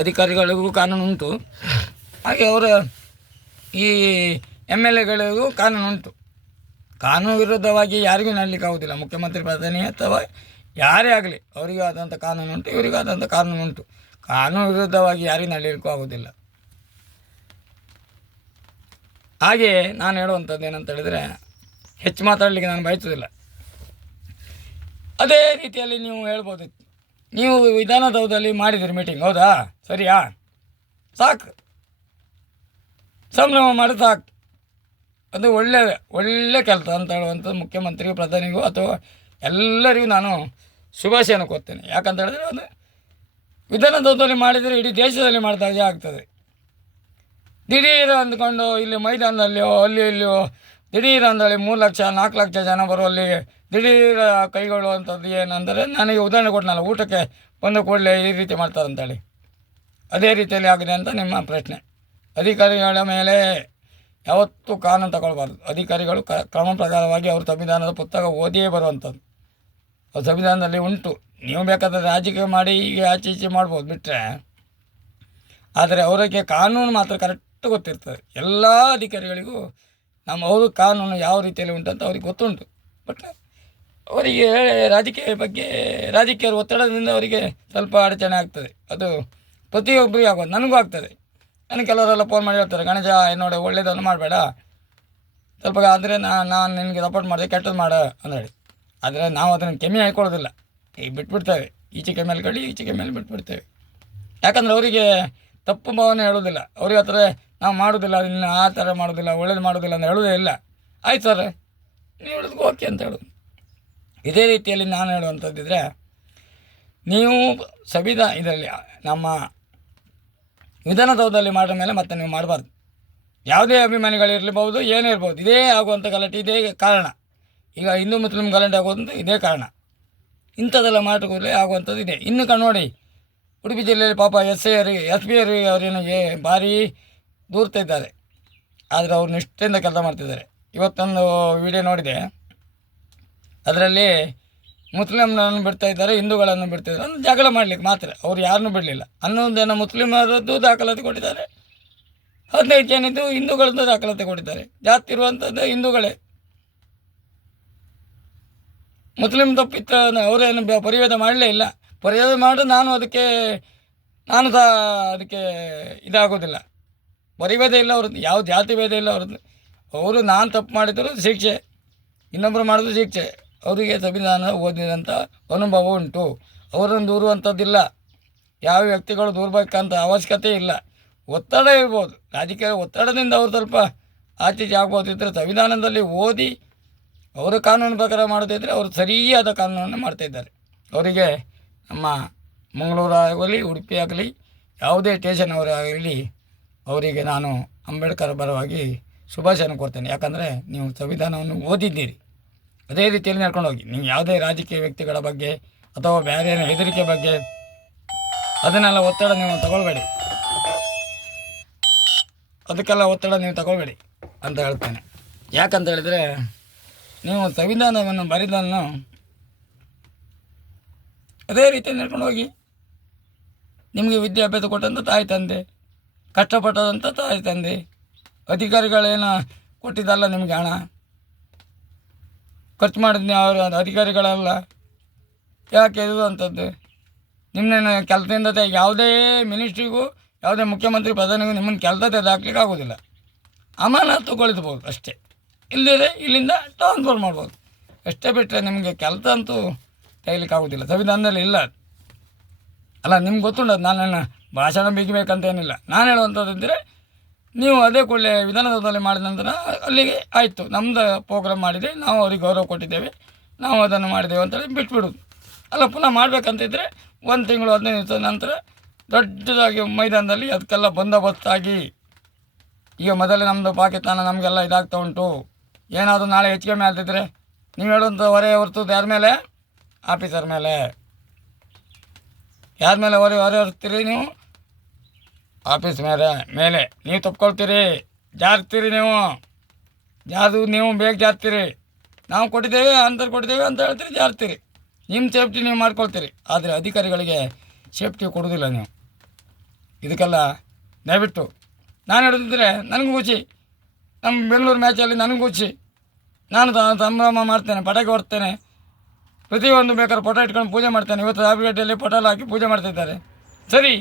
ಅಧಿಕಾರಿಗಳಿಗೂ ಕಾನೂನು ಉಂಟು. ಹಾಗೆ ಅವರ ಈ MLAಗಳಿಗೂ ಕಾನೂನು ಉಂಟು. ಕಾನೂನು ವಿರುದ್ಧವಾಗಿ ಯಾರಿಗೂ ನಡಲಿಕ್ಕೆ ಆಗೋದಿಲ್ಲ. ಮುಖ್ಯಮಂತ್ರಿ, ಪ್ರಧಾನಿ ಅಥವಾ ಯಾರೇ ಆಗಲಿ ಅವರಿಗೂ ಆದಂಥ ಕಾನೂನು ಉಂಟು, ಇವರಿಗೂ ಆದಂಥ ಕಾನೂನು ಉಂಟು. ಕಾನೂನು ವಿರುದ್ಧವಾಗಿ ಯಾರಿಗೂ ನಡೀಲಿಕ್ಕೂ ಆಗೋದಿಲ್ಲ. ಹಾಗೆಯೇ ನಾನು ಹೇಳುವಂಥದ್ದು ಏನಂತ ಹೇಳಿದರೆ, ಹೆಚ್ಚು ಮಾತಾಡಲಿಕ್ಕೆ ನಾನು ಬಯಸೋದಿಲ್ಲ. ಅದೇ ರೀತಿಯಲ್ಲಿ ನೀವು ಹೇಳ್ಬೋದು, ನೀವು ವಿಧಾನಸೌಧದಲ್ಲಿ ಮಾಡಿದಿರಿ ಮೀಟಿಂಗ್, ಹೌದಾ? ಸರಿಯಾ? ಸಾಕು, ಸಂಭ್ರಮ ಮಾಡಿ ಸಾಕು. ಅದು ಒಳ್ಳೆ ಕೆಲಸ ಅಂತ ಹೇಳುವಂಥದ್ದು ಮುಖ್ಯಮಂತ್ರಿಗೂ, ಪ್ರಧಾನಿಗೂ ಅಥವಾ ಎಲ್ಲರಿಗೂ ನಾನು ಶುಭಾಶಯನ ಕೊಡ್ತೇನೆ. ಯಾಕಂತ ಹೇಳಿದ್ರೆ ಅದು ವಿಧಾನಸೌಧದಲ್ಲಿ ಮಾಡಿದರೆ ಇಡೀ ದೇಶದಲ್ಲಿ ಮಾಡಿದಾಗೆ ಆಗ್ತದೆ. ದಿಢೀರ್ ಅಂದ್ಕೊಂಡು ಇಲ್ಲಿ ಮೈದಾನದಲ್ಲಿಯೋ ಅಲ್ಲಿ ಇಲ್ಲಿಯೋ ದಿಢೀರ್ ಅಂದೇಳಿ 3 ಲಕ್ಷ 4 ಲಕ್ಷ ಜನ ಬರುವಲ್ಲಿ ದಿಢೀರ್ ಕೈಗೊಳ್ಳುವಂಥದ್ದು ಏನಂದರೆ, ನನಗೆ ಉದಾಹರಣೆ ಕೊಟ್ಟನಲ್ಲ, ಊಟಕ್ಕೆ ಬಂದ ಕೂಡಲೇ ಈ ರೀತಿ ಮಾಡ್ತಾರೆ ಅಂತೇಳಿ, ಅದೇ ರೀತಿಯಲ್ಲಿ ಆಗಿದೆ ಅಂತ ನಿಮ್ಮ ಪ್ರಶ್ನೆ. ಅಧಿಕಾರಿಗಳ ಮೇಲೆ ಯಾವತ್ತೂ ಕಾನೂನು ತಗೊಳ್ಬಾರ್ದು. ಅಧಿಕಾರಿಗಳು ಕ್ರಮ ಪ್ರಕಾರವಾಗಿ ಅವರು ಸಂವಿಧಾನದ ಪುಸ್ತಕ ಓದಿಯೇ ಬರುವಂಥದ್ದು. ಅದು ಸಂವಿಧಾನದಲ್ಲಿ ಉಂಟು. ನೀವು ಬೇಕಾದರೆ ರಾಜಕೀಯ ಮಾಡಿ ಈಗ ಆಚೆ ಈಚೆ ಮಾಡ್ಬೋದು ಬಿಟ್ಟರೆ, ಆದರೆ ಅವರಿಗೆ ಕಾನೂನು ಮಾತ್ರ ಕರೆಕ್ಟ್ ಗೊತ್ತಿರ್ತದೆ. ಎಲ್ಲ ಅಧಿಕಾರಿಗಳಿಗೂ ಅವರು ಕಾನೂನು ಯಾವ ರೀತಿಯಲ್ಲಿ ಉಂಟಂತ ಅವ್ರಿಗೆ ಗೊತ್ತುಂಟು. ಬಟ್ ಅವರಿಗೆ ರಾಜಕೀಯದ ಒತ್ತಡದಿಂದ ಅವರಿಗೆ ಸ್ವಲ್ಪ ಅಡಚಣೆ ಆಗ್ತದೆ. ಅದು ಪ್ರತಿಯೊಬ್ಬರಿಗೂ ಆಗೋದು, ನನಗೂ ಆಗ್ತದೆ. ನನಗೆ ಕೆಲವರೆಲ್ಲ ಫೋನ್ ಮಾಡಿ ಹೇಳ್ತಾರೆ, ಗಣೇಶ ನೋಡಿ ಒಳ್ಳೇದನ್ನು ಮಾಡಬೇಡ, ಸ್ವಲ್ಪ ಆದರೆ ನಾನು ನಿನಗೆ ಸಪೋರ್ಟ್ ಮಾಡಿದೆ, ಕೆಟ್ಟದ್ದು ಮಾಡ ಅಂದೇಳಿ. ಆದರೆ ನಾವು ಅದನ್ನು ಕೆಮ್ಮಿ ಹಾಕೊಳ್ಳೋದಿಲ್ಲ, ಈಗ ಬಿಟ್ಬಿಡ್ತೇವೆ. ಈಚೆಗೆ ಮೇಲೆ ಕಡಿ ಈಚೆಗೆ ಮೇಲೆ ಬಿಟ್ಬಿಡ್ತೇವೆ. ಯಾಕಂದರೆ ಅವರಿಗೆ ತಪ್ಪು ಭಾವನೆ ಹೇಳೋದಿಲ್ಲ. ಅವ್ರಿಗೆ ಹತ್ರ ನಾವು ಮಾಡೋದಿಲ್ಲ, ಇನ್ನು ಆ ಥರ ಮಾಡೋದಿಲ್ಲ, ಒಳ್ಳೇದು ಮಾಡೋದಿಲ್ಲ ಅಂತ ಹೇಳೋದೇ ಇಲ್ಲ. ಆಯ್ತು ಸರ್, ನೀವು ಹೇಳೋದಕ್ಕೆ ಓಕೆ ಅಂತ ಹೇಳೋದು. ಇದೇ ರೀತಿಯಲ್ಲಿ ನಾನು ಹೇಳುವಂಥದ್ದಿದ್ರೆ, ನೀವು ಇದರಲ್ಲಿ ನಮ್ಮ ವಿಧಾನಸೌಧದಲ್ಲಿ ಮಾಡಿದ ಮೇಲೆ ಮತ್ತೆ ನೀವು ಮಾಡಬಾರ್ದು. ಯಾವುದೇ ಅಭಿಮಾನಿಗಳಿರಬಹುದು, ಏನೇ ಇರ್ಬೋದು, ಇದೇ ಆಗುವಂಥ ಗಲಾಟೆ ಇದೇ ಕಾರಣ. ಈಗ ಹಿಂದೂ ಮುಸ್ಲಿಂ ಗಲಾಟೆ ಆಗೋದಂತ ಇದೇ ಕಾರಣ. ಇಂಥದ್ದೆಲ್ಲ ಮಾಟುಕತೆ ಆಗುವಂಥದ್ದು ಇದೆ. ಇನ್ನು ನೋಡಿ, ಉಡುಪಿ ಜಿಲ್ಲೆಯಲ್ಲಿ ಪಾಪ SP ಅವರಿಗೆ ಭಾರಿ ದೂರ್ತಾ ಇದ್ದಾರೆ. ಆದರೆ ಅವರು ನಿಷ್ಠೆಯಿಂದ ಕೆಲಸ ಮಾಡ್ತಿದ್ದಾರೆ. ಇವತ್ತೊಂದು ವಿಡಿಯೋ ನೋಡಿದೆ, ಅದರಲ್ಲಿ ಮುಸ್ಲಿಮ್ನನ್ನು ಬಿಡ್ತಾ ಇದ್ದಾರೆ, ಹಿಂದೂಗಳನ್ನು ಬಿಡ್ತಿದ್ದಾರೆ. ಅಂದ್ರೆ ಜಗಳ ಮಾಡಲಿಕ್ಕೆ ಮಾತ್ರ, ಅವ್ರು ಯಾರನ್ನೂ ಬಿಡಲಿಲ್ಲ. 11 ಜನ ಮುಸ್ಲಿಮರದ್ದು ದಾಖಲಾತಿ ಕೊಟ್ಟಿದ್ದಾರೆ, 15 ಜನಿದ್ದು ಹಿಂದೂಗಳದ್ದು ದಾಖಲಾತಿ ಕೊಟ್ಟಿದ್ದಾರೆ. ಜಾಸ್ತಿ ಇರುವಂಥದ್ದು ಹಿಂದೂಗಳೇ. ಮುಸ್ಲಿಂ ತಪ್ಪಿತ್ತು, ಅವರೇನು ಪರಿವೇದ ಮಾಡಲೇ ಇಲ್ಲ. ಪರಿವೇದ ಮಾಡಿ ನಾನು ಸಹ ಅದಕ್ಕೆ ಇದಾಗೋದಿಲ್ಲ. ಪರಿವೇದ ಇಲ್ಲ ಅವ್ರದ್ದು, ಯಾವ ಜಾತಿ ಭೇದ ಇಲ್ಲ ಅವ್ರದ್ದು. ಅವರು ನಾನು ತಪ್ಪು ಮಾಡಿದ್ರು ಶಿಕ್ಷೆ, ಇನ್ನೊಬ್ಬರು ಮಾಡಿದ್ರು ಶಿಕ್ಷೆ. ಅವರಿಗೆ ಸಂವಿಧಾನ ಓದಿದಂಥ ಅನುಭವ ಉಂಟು. ಅವರನ್ನು ದೂರುವಂಥದ್ದಿಲ್ಲ. ಯಾವ ವ್ಯಕ್ತಿಗಳು ದೂರಬೇಕಂತ ಅವಶ್ಯಕತೆ ಇಲ್ಲ. ಒತ್ತಡ ಇರ್ಬೋದು, ರಾಜಕೀಯ ಒತ್ತಡದಿಂದ ಅವರು ಸ್ವಲ್ಪ ಆಚೀಚೆ ಆಗ್ಬೋದಿದ್ದರೆ, ಸಂವಿಧಾನದಲ್ಲಿ ಓದಿ ಅವರು ಕಾನೂನು ಪ್ರಕಾರ ಮಾಡೋದಿದ್ದರೆ ಅವರು ಸರಿಯಾದ ಕಾನೂನನ್ನು ಮಾಡ್ತಾಯಿದ್ದಾರೆ. ಅವರಿಗೆ ನಮ್ಮ ಮಂಗಳೂರು ಆಗಲಿ ಉಡುಪಿ ಆಗಲಿ ಯಾವುದೇ ಸ್ಟೇಷನ್ ಅವರಾಗಲಿ ಅವರಿಗೆ ನಾನು ಅಂಬೇಡ್ಕರ್ ಪರವಾಗಿ ಶುಭಾಶಯನ ಕೊಡ್ತೇನೆ. ಯಾಕಂದರೆ ನೀವು ಸಂವಿಧಾನವನ್ನು ಓದಿದ್ದೀರಿ, ಅದೇ ರೀತಿಯಲ್ಲಿ ನಡ್ಕೊಂಡು ಹೋಗಿ. ನೀವು ಯಾವುದೇ ರಾಜಕೀಯ ವ್ಯಕ್ತಿಗಳ ಬಗ್ಗೆ ಅಥವಾ ಬೇರೆ ಹೆದರಿಕೆ ಬಗ್ಗೆ ಅದನ್ನೆಲ್ಲ ಒತ್ತಡ ನೀವು ತಗೊಳ್ಬೇಡಿ, ಅದಕ್ಕೆಲ್ಲ ಒತ್ತಡ ನೀವು ತಗೊಳ್ಬೇಡಿ ಅಂತ ಹೇಳ್ತೇನೆ. ಯಾಕಂತ ಹೇಳಿದರೆ, ನೀವು ಸಂವಿಧಾನವನ್ನು ಬರೆದನ್ನು ಅದೇ ರೀತಿ ನಡ್ಕೊಂಡು ಹೋಗಿ. ನಿಮಗೆ ವಿದ್ಯಾಭ್ಯಾಸ ಕೊಟ್ಟಂಥ ತಾಯಿ ತಂದೆ, ಕಷ್ಟಪಟ್ಟದಂಥ ತಾಯಿ ತಂದೆ, ಅಧಿಕಾರಿಗಳೇನು ಕೊಟ್ಟಿದ್ದಲ್ಲ ನಿಮಗೆ ಹಣ ಖರ್ಚು ಮಾಡಿದ್ನಿ, ಅವರು ಅಧಿಕಾರಿಗಳೆಲ್ಲ ಯಾಕೆ ಇರುವಂಥದ್ದು. ನಿಮ್ಮನ್ನ ಕೆಲಸದಿಂದ ಯಾವುದೇ ಮಿನಿಸ್ಟ್ರಿಗೂ ಯಾವುದೇ ಮುಖ್ಯಮಂತ್ರಿ ಪ್ರಧಾನಿಗೂ ನಿಮ್ಮನ್ನು ಕೆಲಸ ತೆಗೆದಾಕ್ಲಿಕ್ಕೆ ಆಗೋದಿಲ್ಲ. ಅಮಾನತುಗೊಳಿಸ್ಬೋದು ಅಷ್ಟೇ, ಇಲ್ಲದೇ ಇಲ್ಲಿಂದ ಟ್ರಾನ್ಸ್ಫರ್ ಮಾಡ್ಬೋದು ಅಷ್ಟೇ. ಬಿಟ್ಟರೆ ನಿಮಗೆ ಕೆಲಸ ಅಂತೂ ತೆಗಿಲಿಕ್ಕೆ ಆಗೋದಿಲ್ಲ, ಸಂವಿಧಾನದಲ್ಲಿ ಇಲ್ಲ. ಅಲ್ಲ, ನಿಮ್ಗೆ ಗೊತ್ತುಂಟು, ನಾನು ಭಾಷಣ ಬಿಗಿಬೇಕಂತೇನಿಲ್ಲ. ನಾನು ಹೇಳುವಂಥದ್ದಿದ್ದರೆ, ನೀವು ಅದೇ ಕೂಡಲೇ ವಿಧಾನಸೌಧದಲ್ಲಿ ಮಾಡಿದ ನಂತರ ಅಲ್ಲಿಗೆ ಆಯಿತು, ನಮ್ಮದು ಪ್ರೋಗ್ರಾಮ್ ಮಾಡಿದೆ, ನಾವು ಅವ್ರಿಗೆ ಗೌರವ ಕೊಟ್ಟಿದ್ದೇವೆ, ನಾವು ಅದನ್ನು ಮಾಡಿದ್ದೇವೆ ಅಂತೇಳಿ ಬಿಟ್ಬಿಡೋದು. ಅಲ್ಲ, ಪುನಃ ಮಾಡಬೇಕಂತಿದ್ದರೆ 1 ತಿಂಗಳು 15 ದಿವಸದ ನಂತರ ದೊಡ್ಡದಾಗಿ ಮೈದಾನದಲ್ಲಿ ಅದಕ್ಕೆಲ್ಲ ಬಂದೋಬಸ್ತಾಗಿ. ಈಗ ಮೊದಲೇ ನಮ್ಮದು ಪಾಕಿಸ್ತಾನ ನಮಗೆಲ್ಲ ಇದಾಗ್ತಾ ಉಂಟು. ಏನಾದರೂ ನಾಳೆ ಹೆಚ್ಚು ಕಮ್ಮಿ ಆಗ್ತಿದ್ರೆ ನೀವು ಹೇಳುವಂಥ ಹೊರೆ ಹೊರ್ತದ್ದು ಯಾರ ಮೇಲೆ? ಆಫೀಸರ್ ಮೇಲೆ. ಯಾರ ಮೇಲೆ ಹೊರೆ ಹೊರ್ತೀರಿ ನೀವು? ಆಫೀಸ್ ಮೇಲೆ ನೀವು ತಪ್ಕೊಳ್ತೀರಿ, ಜಾರ್ತೀರಿ. ನೀವು ಬೇಗ ಜಾರ್ತೀರಿ. ನಾವು ಕೊಟ್ಟಿದ್ದೇವೆ ಅಂತ ಹೇಳ್ತೀರಿ, ಜಾರ್ತೀರಿ. ನಿಮ್ಮ ಸೇಫ್ಟಿ ನೀವು ಮಾಡ್ಕೊಳ್ತೀರಿ. ಆದರೆ ಅಧಿಕಾರಿಗಳಿಗೆ ಸೇಫ್ಟಿ ಕೊಡೋದಿಲ್ಲ ನೀವು. ಇದಕ್ಕೆಲ್ಲ ದಯವಿಟ್ಟು ನಾನು ಹೇಳಿದ್ರೆ ನನಗೂ ಖುಷಿ, ನಮ್ಮ ಬೆಂಗಳೂರು ಮ್ಯಾಚಲ್ಲಿ ನನಗೂ ಖುಷಿ. ನಾನು ಸಂಭ್ರಮ ಮಾಡ್ತೇನೆ, ಪಟಾಕಿ ಹೊಡ್ತೇನೆ, ಪ್ರತಿಯೊಂದು ಬೇಕಾದ್ರೆ ಫೋಟೋ ಇಟ್ಕೊಂಡು ಪೂಜೆ ಮಾಡ್ತೇನೆ. ಇವತ್ತು ರಾಬರ್ಗೇಟಲ್ಲಿ ಫೋಟೋ ಹಾಕಿ ಪೂಜೆ ಮಾಡ್ತಿದ್ದಾರೆ, ಸರಿ.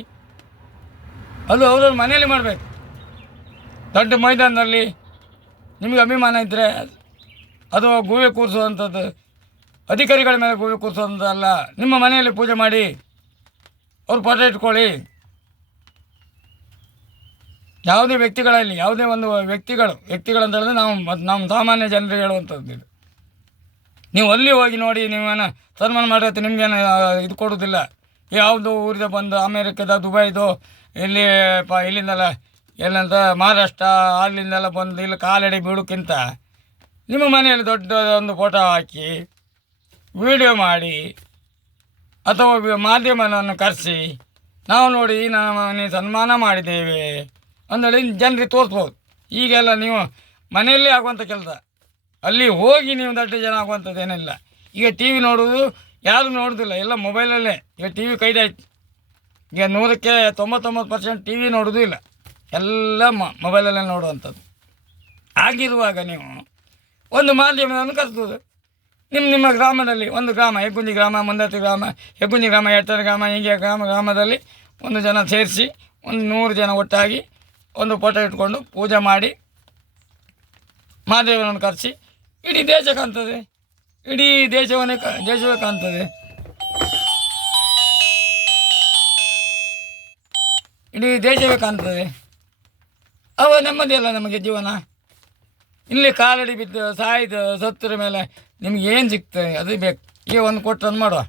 ಅದು ಅವ್ರವ್ರ ಮನೆಯಲ್ಲಿ ಮಾಡಬೇಕು. ದೊಡ್ಡ ಮೈದಾನದಲ್ಲಿ ನಿಮಗೆ ಅಭಿಮಾನ ಇದ್ದರೆ ಅದು ಗೂವೆ ಕೂರಿಸುವಂಥದ್ದು, ಅಧಿಕಾರಿಗಳ ಮೇಲೆ ಗೂವೆ ಕೂರಿಸುವಂಥದ್ದಲ್ಲ. ನಿಮ್ಮ ಮನೆಯಲ್ಲಿ ಪೂಜೆ ಮಾಡಿ ಅವ್ರು ಫೋಟೋ ಇಟ್ಕೊಳ್ಳಿ. ಯಾವುದೇ ವ್ಯಕ್ತಿಗಳಲ್ಲಿ ಯಾವುದೇ ಒಂದು ವ್ಯಕ್ತಿಗಳಂತ ಹೇಳಿದ್ರೆ ನಾವು ಸಾಮಾನ್ಯ ಜನರಿಗೆ ಹೇಳುವಂಥದ್ದು ಇದು. ನೀವು ಅಲ್ಲಿ ಹೋಗಿ ನೋಡಿ, ನೀವೇನು ಸನ್ಮಾನ ಮಾಡಿರುತ್ತೆ, ನಿಮಗೇನು ಇದು ಕೊಡೋದಿಲ್ಲ. ಯಾವುದು ಊರಿದ ಬಂದು ಅಮೇರಿಕದ ದುಬೈದು ಇಲ್ಲಿಂದೆಲ್ಲ ಎಲ್ಲಂತ ಮಹಾರಾಷ್ಟ್ರ ಅಲ್ಲಿಂದೆಲ್ಲ ಬಂದು ಇಲ್ಲಿ ಕಾಲಡಿ ಬೀಳೋಕ್ಕಿಂತ ನಿಮ್ಮ ಮನೆಯಲ್ಲಿ ದೊಡ್ಡ ಒಂದು ಫೋಟೋ ಹಾಕಿ ವಿಡಿಯೋ ಮಾಡಿ ಅಥವಾ ಮಾಧ್ಯಮವನ್ನು ಕರೆಸಿ ನಾವು ನೋಡಿ ನಮ್ಮ ಮನೆ ಸನ್ಮಾನ ಮಾಡಿದ್ದೇವೆ ಅಂದೇಳಿ ಜನರಿಗೆ ತೋರಿಸ್ಬೋದು. ಈಗೆಲ್ಲ ನೀವು ಮನೆಯಲ್ಲೇ ಆಗುವಂಥ ಕೆಲಸ, ಅಲ್ಲಿ ಹೋಗಿ ನೀವು ದೊಡ್ಡ ಜನ ಆಗುವಂಥದ್ದು ಏನಿಲ್ಲ. ಈಗ ಟಿ ವಿ ನೋಡೋದು ಯಾರು ನೋಡೋದಿಲ್ಲ, ಎಲ್ಲ ಮೊಬೈಲಲ್ಲೇ. ಈಗ ಟಿ ವಿ ಕೈದಾಯ್ತು. ಈಗ 100ಕ್ಕೆ 99% ಟಿ ವಿ ನೋಡೋದು ಇಲ್ಲ, ಎಲ್ಲ ಮೊಬೈಲಲ್ಲೇ ನೋಡುವಂಥದ್ದು. ಆಗಿರುವಾಗ ನೀವು ಒಂದು ಮಾಧ್ಯಮವನ್ನು ಕರೆಸೋದು. ನಿಮ್ಮ ಗ್ರಾಮದಲ್ಲಿ ಒಂದು ಗ್ರಾಮ, ಹೆಗ್ಗುಂಜಿ ಗ್ರಾಮ, ಮುಂದತ್ತಿ ಗ್ರಾಮ, ಹೆಗ್ಗುಂಜಿ ಗ್ರಾಮ, ಎಟ್ಟರೆ ಗ್ರಾಮ, ಹೀಗೆ ಗ್ರಾಮದಲ್ಲಿ ಒಂದು ಜನ ಸೇರಿಸಿ ಒಂದು 100 ಜನ ಒಟ್ಟಾಗಿ ಒಂದು ಫೋಟೋ ಇಟ್ಕೊಂಡು ಪೂಜೆ ಮಾಡಿ ಮಾದೇವನನ್ನು ಕರೆಸಿ ಇಡೀ ದೇಶ ಕಾಣ್ತದೆ, ಇಡೀ ದೇಶವೇ ಕಾಣ್ತದೆ, ಇಡೀ ದೇಶವೇ ಕಾಣ್ತದೆ. ಅವ ನೆಮ್ಮದಿ ಅಲ್ಲ ನಮಗೆ ಜೀವನ. ಇಲ್ಲಿ ಕಾಲಡಿ ಬಿದ್ದು ಸತ್ತರ ಮೇಲೆ ನಿಮ್ಗೆ ಏನು ಸಿಗ್ತದೆ ಅದು ಬೇಕು. ಈಗ ಒಂದು ಕೊಟ್ಟು ಮಾಡುವ,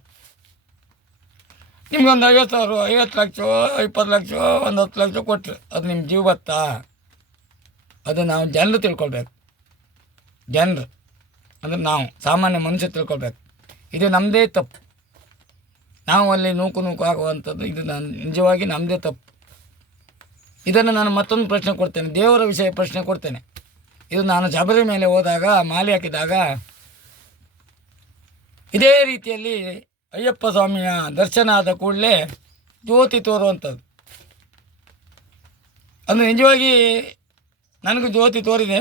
ನಿಮ್ಗೊಂದು 50 ಲಕ್ಷ 20 ಲಕ್ಷ ಒಂದು 10 ಲಕ್ಷ ಕೊಟ್ಟರು ಅದು ನಿಮ್ಮ ಜೀವ ಬತ್ತಾ? ಅದು ನಾವು ಜನರು ತಿಳ್ಕೊಳ್ಬೇಕು. ಜನರು ಅಂದರೆ ನಾವು ಸಾಮಾನ್ಯ ಮನುಷ್ಯ ತಿಳ್ಕೊಳ್ಬೇಕು. ಇದು ನಮ್ಮದೇ ತಪ್ಪು. ನಾವು ಅಲ್ಲಿ ನೂಕು ಆಗುವಂಥದ್ದು ಇದು ನಿಜವಾಗಿ ನಮ್ಮದೇ ತಪ್ಪು. ಇದನ್ನು ನಾನು ಮತ್ತೊಂದು ಪ್ರಶ್ನೆ ಕೊಡ್ತೇನೆ, ದೇವರ ವಿಷಯ ಪ್ರಶ್ನೆ ಕೊಡ್ತೇನೆ. ಇದು ನಾನು ಶಬರಿ ಮೇಲೆ ಹೋದಾಗ ಮಾಲೆ ಹಾಕಿದಾಗ ಇದೇ ರೀತಿಯಲ್ಲಿ ಅಯ್ಯಪ್ಪ ಸ್ವಾಮಿಯ ದರ್ಶನ ಆದ ಕೂಡಲೇ ಜ್ಯೋತಿ ತೋರುವಂಥದ್ದು. ಅದು ನಿಜವಾಗಿ ನನಗೂ ಜ್ಯೋತಿ ತೋರಿದೆ.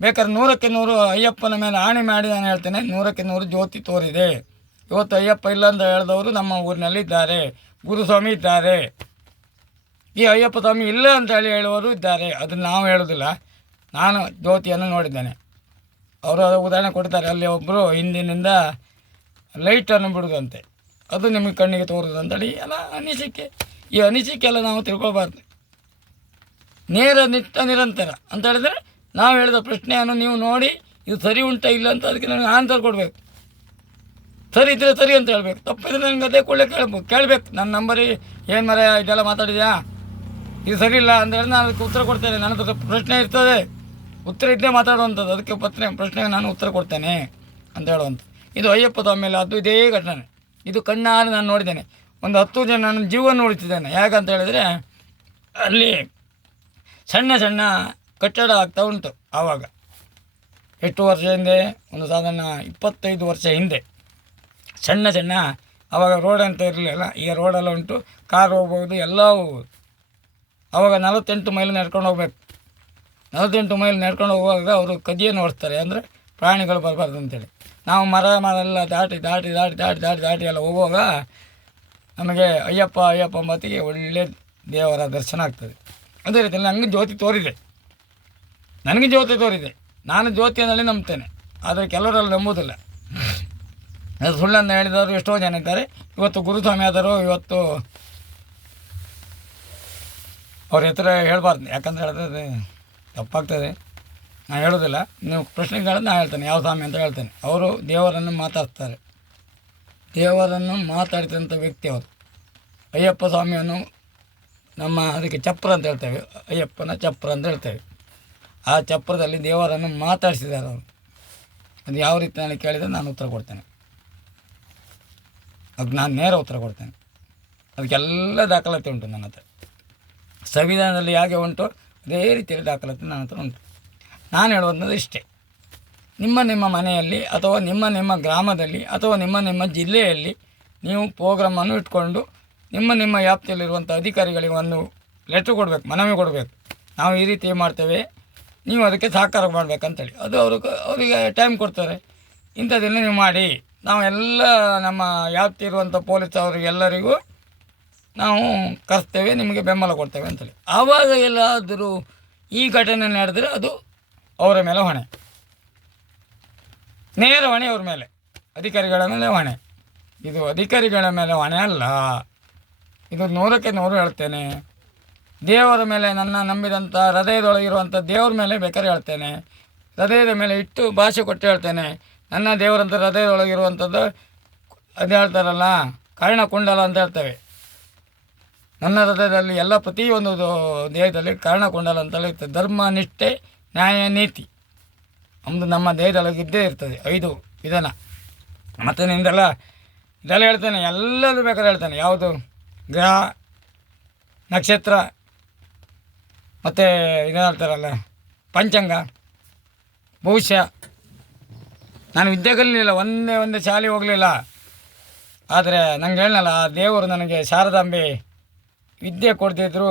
ಬೇಕಾದ್ರೆ 100ಕ್ಕೆ 100 ಅಯ್ಯಪ್ಪನ ಮೇಲೆ ಆಣೆ ಮಾಡಿ ನಾನು ಹೇಳ್ತೇನೆ, 100ಕ್ಕೆ 100 ಜ್ಯೋತಿ ತೋರಿದೆ. ಇವತ್ತು ಅಯ್ಯಪ್ಪ ಇಲ್ಲ ಅಂತ ಹೇಳಿದವರು ನಮ್ಮ ಊರಿನಲ್ಲಿದ್ದಾರೆ, ಗುರುಸ್ವಾಮಿ ಇದ್ದಾರೆ. ಈ ಅಯ್ಯಪ್ಪ ಸ್ವಾಮಿ ಇಲ್ಲ ಅಂತ ಹೇಳುವವರು ಇದ್ದಾರೆ. ಅದನ್ನು ನಾವು ಹೇಳೋದಿಲ್ಲ, ನಾನು ಜ್ಯೋತಿಯನ್ನು ನೋಡಿದ್ದೇನೆ. ಅವರು ಉದಾಹರಣೆ ಕೊಡ್ತಾರೆ, ಅಲ್ಲಿ ಒಬ್ಬರು ಹಿಂದಿನಿಂದ ಲೈಟನ್ನು ಬಿಡೋದಂತೆ, ಅದು ನಿಮಗೆ ಕಣ್ಣಿಗೆ ತೋರೋದಂತೇಳಿ ಎಲ್ಲ ಅನಿಸಿಕೆ. ಈ ಅನಿಸಿಕೆ ಎಲ್ಲ ನಾವು ತಿಳ್ಕೊಳ್ಬಾರ್ದು. ನಿರಂತರ ಅಂತ ಹೇಳಿದ್ರೆ ನಾವು ಹೇಳಿದ ಪ್ರಶ್ನೆಯನ್ನು ನೀವು ನೋಡಿ ಇದು ಸರಿ ಉಂಟಾ ಇಲ್ಲ ಅಂತ ಅದಕ್ಕೆ ನನಗೆ ಆನ್ಸರ್ ಕೊಡಬೇಕು. ಸರಿ ಇದ್ದರೆ ಸರಿ ಅಂತ ಹೇಳ್ಬೇಕು, ತಪ್ಪಿದ್ರೆ ನನಗೆ ಅದೇ ಕೂಡಲೇ ಕೇಳಬೇಕು. ನನ್ನ ನಂಬರಿಗೆ ಏನು ಮರ ಇದೆಲ್ಲ ಮಾತಾಡಿದ್ಯಾ, ಇದು ಸರಿ ಇಲ್ಲ ಅಂತ ಹೇಳಿ ನಾನು ಅದಕ್ಕೆ ಉತ್ತರ ಕೊಡ್ತೇನೆ. ನನ್ನ ಹತ್ರ ಪ್ರಶ್ನೆ ಇರ್ತದೆ, ಉತ್ತರ ಇದ್ದೇ ಮಾತಾಡುವಂಥದ್ದು. ಅದಕ್ಕೆ ಪ್ರಶ್ನೆಗೆ ನಾನು ಉತ್ತರ ಕೊಡ್ತೇನೆ ಅಂತ ಹೇಳುವಂಥದ್ದು. ಇದು ಅಯ್ಯಪ್ಪ ಸ್ವಾಮಿ ಮೇಲೆ ಅದು ಇದೇ ಘಟನೆ. ಇದು ಕಣ್ಣಾರೆ ನಾನು ನೋಡಿದ್ದೇನೆ. ಒಂದು 10 ಜನ ನನ್ನ ಜೀವನ ಉಳಿತಿದ್ದೇನೆ. ಯಾಕಂತ ಹೇಳಿದರೆ ಅಲ್ಲಿ ಸಣ್ಣ ಸಣ್ಣ ಕಟ್ಟಡ ಆಗ್ತಾ ಉಂಟು. ಆವಾಗ ಎಷ್ಟು ವರ್ಷ ಹಿಂದೆ, ಒಂದು ಸಾಧಾರಣ 25 ವರ್ಷ ಹಿಂದೆ ಸಣ್ಣ ಸಣ್ಣ, ಆವಾಗ ರೋಡ್ ಅಂತ ಇರಲಿಲ್ಲ. ಈಗ ರೋಡೆಲ್ಲ ಉಂಟು, ಕಾರ್ ಹೋಗ್ಬೋದು, ಎಲ್ಲ ಹೋಗ್ಬೋದು. ಆವಾಗ 48 ಮೈಲ್ ನಡ್ಕೊಂಡು ಹೋಗ್ಬೇಕು. 48 ಮೈಲ್ ನಡ್ಕೊಂಡು ಹೋಗುವಾಗ ಅವರು ಕದಿಯನ್ನು ಓಡಿಸ್ತಾರೆ, ಅಂದರೆ ಪ್ರಾಣಿಗಳು ಬರಬಾರ್ದು ಅಂತೇಳಿ. ನಾವು ಮರೆಲ್ಲ ದಾಟಿ ಎಲ್ಲ ಹೋಗುವಾಗ ನಮಗೆ ಅಯ್ಯಪ್ಪ ಮತ್ತಿಗೆ ಒಳ್ಳೆ ದೇವರ ದರ್ಶನ ಆಗ್ತದೆ. ಅದೇ ರೀತಿಯಲ್ಲಿ ನನಗೆ ಜ್ಯೋತಿ ತೋರಿದೆ. ನಾನು ಜ್ಯೋತಿಯಲ್ಲಿ ನಂಬ್ತೇನೆ, ಆದರೆ ಕೆಲವರೆಲ್ಲ ನಂಬುವುದಿಲ್ಲ. ಅದು ಸುಳ್ಳನ್ನು ಹೇಳಿದವರು ಎಷ್ಟೋ ಜನ ಇದ್ದಾರೆ. ಇವತ್ತು ಗುರುಸ್ವಾಮಿ ಆದರೂ ಇವತ್ತು ಅವ್ರ ಹೆಸರು ಹೇಳಬಾರ್ದು, ಯಾಕಂತ ಹೇಳಿದ್ರೆ ತಪ್ಪಾಗ್ತದೆ. ನಾನು ಹೇಳೋದಿಲ್ಲ, ನೀವು ಪ್ರಶ್ನೆ ಕೇಳಿದ್ರೆ ನಾನು ಹೇಳ್ತೇನೆ ಯಾವ ಸ್ವಾಮಿ ಅಂತ ಹೇಳ್ತೇನೆ. ಅವರು ದೇವರನ್ನು ಮಾತಾಡ್ತಾರೆ, ದೇವರನ್ನು ಮಾತಾಡ್ತಿದ್ದಂಥ ವ್ಯಕ್ತಿ ಅವರು. ಅಯ್ಯಪ್ಪ ಸ್ವಾಮಿಯನ್ನು ಅದಕ್ಕೆ ಚಪ್ರ ಅಂತ ಹೇಳ್ತೇವೆ, ಅಯ್ಯಪ್ಪನ ಚಪ್ರ ಅಂತ ಹೇಳ್ತೇವೆ. ಆ ಚಪ್ರದಲ್ಲಿ ದೇವರನ್ನು ಮಾತಾಡಿಸಿದ್ದಾರೆ ಅವರು. ಅದು ಯಾವ ರೀತಿ ನನಗೆ ಕೇಳಿದರೆ ನಾನು ಉತ್ತರ ಕೊಡ್ತೇನೆ, ಅದಕ್ಕೆ ನಾನು ನೇರ ಉತ್ತರ ಕೊಡ್ತೇನೆ. ಅದಕ್ಕೆಲ್ಲ ದಾಖಲಾತಿ ಉಂಟು ನನ್ನ ಹತ್ರ. ಸಂವಿಧಾನದಲ್ಲಿ ಹೇಗೆ ಉಂಟು ಅದೇ ರೀತಿಯಲ್ಲಿ ದಾಖಲಾತಿ ನನ್ನ ಹತ್ರ ಉಂಟು. ನಾನು ಹೇಳುವಂಥದ್ದು ಇಷ್ಟೇ, ನಿಮ್ಮ ಮನೆಯಲ್ಲಿ ಅಥವಾ ನಿಮ್ಮ ಗ್ರಾಮದಲ್ಲಿ ಅಥವಾ ನಿಮ್ಮ ಜಿಲ್ಲೆಯಲ್ಲಿ ನೀವು ಪ್ರೋಗ್ರಾಮನ್ನು ಇಟ್ಕೊಂಡು ನಿಮ್ಮ ವ್ಯಾಪ್ತಿಯಲ್ಲಿರುವಂಥ ಅಧಿಕಾರಿಗಳಿಗೆ ಒಂದು ಲೆಟ್ರ್ ಕೊಡಬೇಕು, ಮನವಿ ಕೊಡಬೇಕು. ನಾವು ಈ ರೀತಿ ಮಾಡ್ತೇವೆ, ನೀವು ಅದಕ್ಕೆ ಸಹಕಾರ ಮಾಡಬೇಕಂತೇಳಿ. ಅದು ಅವರಿಗೆ ಟೈಮ್ ಕೊಡ್ತಾರೆ. ಇಂಥದ್ದೆಲ್ಲ ನೀವು ಮಾಡಿ, ನಾವು ಎಲ್ಲ ನಮ್ಮ ವ್ಯಾಪ್ತಿ ಇರುವಂಥ ಪೊಲೀಸ್ ಅವರಿಗೆಲ್ಲರಿಗೂ ನಾವು ಕರೆಸ್ತೇವೆ, ನಿಮಗೆ ಬೆಂಬಲ ಕೊಡ್ತೇವೆ ಅಂತೇಳಿ. ಆವಾಗ ಎಲ್ಲಾದರೂ ಈ ಘಟನೆ ನಡೆದರೆ ಅದು ಅವರ ಮೇಲೆ ಹೊಣೆ, ನೇರ ಹೊಣೆ ಅವ್ರ ಮೇಲೆ, ಅಧಿಕಾರಿಗಳ ಮೇಲೆ ಹೊಣೆ. ಇದು ಅಧಿಕಾರಿಗಳ ಮೇಲೆ ಹೊಣೆ ಅಲ್ಲ, ಇದು 100ಕ್ಕೆ 100 ಹೇಳ್ತೇನೆ. ದೇವರ ಮೇಲೆ, ನನ್ನ ನಂಬಿದಂಥ ಹೃದಯದೊಳಗಿರುವಂಥ ದೇವರ ಮೇಲೆ ಬೇಕಾದ್ರೆ ಹೇಳ್ತೇನೆ, ಹೃದಯದ ಮೇಲೆ ಇಟ್ಟು ಭಾಷೆ ಕೊಟ್ಟು ಹೇಳ್ತೇನೆ. ನನ್ನ ದೇವರಂತ ಹೃದಯದೊಳಗಿರುವಂಥದ್ದು ಅದು ಹೇಳ್ತಾರಲ್ಲ, ಕರ್ಣಕುಂಡಲ ಅಂತ ಹೇಳ್ತೇವೆ. ನನ್ನ ಹೃದಯದಲ್ಲಿ ಎಲ್ಲ ಪ್ರತಿಯೊಂದು ದೇಹದಲ್ಲಿ ಕರ್ಣಕುಂಡಲ ಅಂತಲೇ ಇರ್ತದೆ. ಧರ್ಮ, ನಿಷ್ಠೆ, ನ್ಯಾಯ, ನೀತಿ ನಮ್ಮದು ನಮ್ಮ ದೇಹದೊಳಗಿದ್ದೇ ಇರ್ತದೆ 5 ವಿಧಾನ. ಮತ್ತು ನಿಂದೆಲ್ಲ ಇದೆಲ್ಲ ಹೇಳ್ತೇನೆ, ಎಲ್ಲದೂ ಬೇಕಾದ್ರೆ ಹೇಳ್ತೇನೆ. ಯಾವುದು ಗ್ರಹ, ನಕ್ಷತ್ರ, ಮತ್ತು ಇದೇನು ಹೇಳ್ತಾರಲ್ಲ ಪಂಚಾಂಗ, ಭವಿಷ್ಯ. ನಾನು ವಿದ್ಯೆ ಕಲಿಯಲಿಲ್ಲ, ಒಂದೇ ಶಾಲೆ ಹೋಗಲಿಲ್ಲ. ಆದರೆ ನಂಗೆ ಹೇಳಲ್ಲ, ಆ ದೇವರು ನನಗೆ ಶಾರದಾಂಬೆ ವಿದ್ಯೆ ಕೊಡ್ತಿದ್ರು,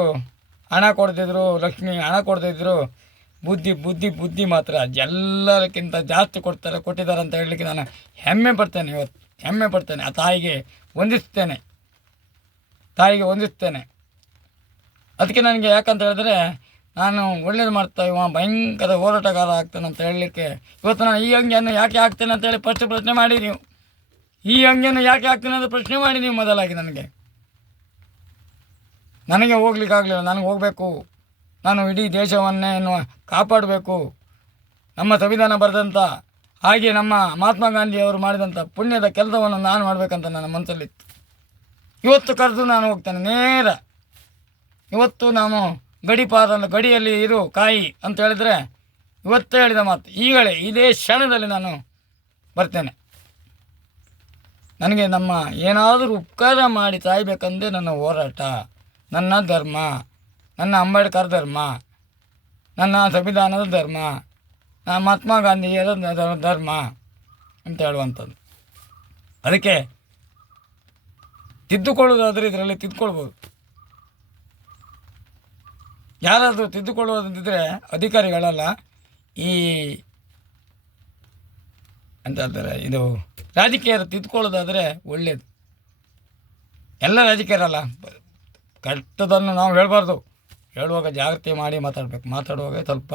ಹಣ ಕೊಡ್ತಿದ್ರು, ಲಕ್ಷ್ಮಿ ಹಣ ಕೊಡ್ತಿದ್ರು. ಬುದ್ಧಿ ಮಾತ್ರ ಎಲ್ಲದಕ್ಕಿಂತ ಜಾಸ್ತಿ ಕೊಟ್ಟಿದ್ದಾರೆ ಅಂತ ಹೇಳಲಿಕ್ಕೆ ನಾನು ಹೆಮ್ಮೆ ಪಡ್ತೇನೆ. ಇವತ್ತು ಹೆಮ್ಮೆ ಪಡ್ತೇನೆ. ಆ ತಾಯಿಗೆ ವಂದಿಸ್ತೇನೆ. ಅದಕ್ಕೆ ನನಗೆ ಯಾಕಂತ ಹೇಳಿದ್ರೆ, ನಾನು ಒಳ್ಳೇದು ಮಾಡ್ತಾ ಭಯಂಕರ ಹೋರಾಟಗಾರ ಆಗ್ತೇನೆ ಅಂತ ಹೇಳಲಿಕ್ಕೆ. ಇವತ್ತು ನಾನು ಈ ಅಂಗಿಯನ್ನು ಯಾಕೆ ಹಾಕ್ತೇನೆ ಅಂತೇಳಿ ಪ್ರಶ್ನೆ ಮಾಡಿ ನೀವು, ಈ ಅಂಗಿಯನ್ನು ಯಾಕೆ ಹಾಕ್ತೇನೆ ಅಂತ ಪ್ರಶ್ನೆ ಮಾಡಿ ನೀವು ಮೊದಲಾಗಿ. ನನಗೆ ಹೋಗ್ಲಿಕ್ಕಾಗಲಿಲ್ಲ, ನನಗೆ ಹೋಗಬೇಕು. ನಾನು ಇಡೀ ದೇಶವನ್ನೇ ಕಾಪಾಡಬೇಕು. ನಮ್ಮ ಸಂವಿಧಾನ ಬರೆದಂಥ ಹಾಗೆ ನಮ್ಮ ಮಹಾತ್ಮ ಗಾಂಧಿಯವರು ಮಾಡಿದಂಥ ಪುಣ್ಯದ ಕೆಲಸವನ್ನು ನಾನು ಮಾಡಬೇಕಂತ ನನ್ನ ಮನಸ್ಸಲ್ಲಿತ್ತು. ಇವತ್ತು ಕರೆದು ನಾನು ಹೋಗ್ತೇನೆ ನೇರ. ಇವತ್ತು ನಾನು ಗಡಿಯಲ್ಲಿ ಇರು ಕಾಯಿ ಅಂತ ಹೇಳಿದರೆ, ಇವತ್ತೇ ಹೇಳಿದ ಮಾತು, ಈಗಲೇ ಇದೇ ಕ್ಷಣದಲ್ಲಿ ನಾನು ಬರ್ತೇನೆ. ನನಗೆ ಏನಾದರೂ ಉಪಕಾರ ಮಾಡಿ ಸಾಯ್ಬೇಕಂದ್ರೆ ನನ್ನ ಹೋರಾಟ, ನನ್ನ ಧರ್ಮ, ನನ್ನ ಅಂಬೇಡ್ಕರ್ ಧರ್ಮ, ನನ್ನ ಸಂವಿಧಾನದ ಧರ್ಮ, ಮಹಾತ್ಮ ಗಾಂಧಿಯರ ಧರ್ಮ ಅಂತ ಹೇಳುವಂಥದ್ದು. ಅದಕ್ಕೆ ತಿದ್ದುಕೊಳ್ಳೋದಾದರೆ ಇದರಲ್ಲಿ ತಿದ್ದುಕೊಳ್ಬೋದು. ಯಾರಾದರೂ ತಿದ್ದುಕೊಳ್ಳೋದಂತಿದ್ರೆ ಅಧಿಕಾರಿಗಳಲ್ಲ, ಈ ಅಂತ ಹೇಳ್ತಾರೆ, ಇದು ರಾಜಕೀಯರು ತಿದ್ದುಕೊಳ್ಳೋದಾದರೆ ಒಳ್ಳೆಯದು. ಎಲ್ಲ ರಾಜಕೀಯರಲ್ಲ, ಕೆಟ್ಟದನ್ನು ನಾವು ಹೇಳಬಾರ್ದು. ಹೇಳುವಾಗ ಜಾಗ್ರತೆ ಮಾಡಿ ಮಾತಾಡುವಾಗ ಸ್ವಲ್ಪ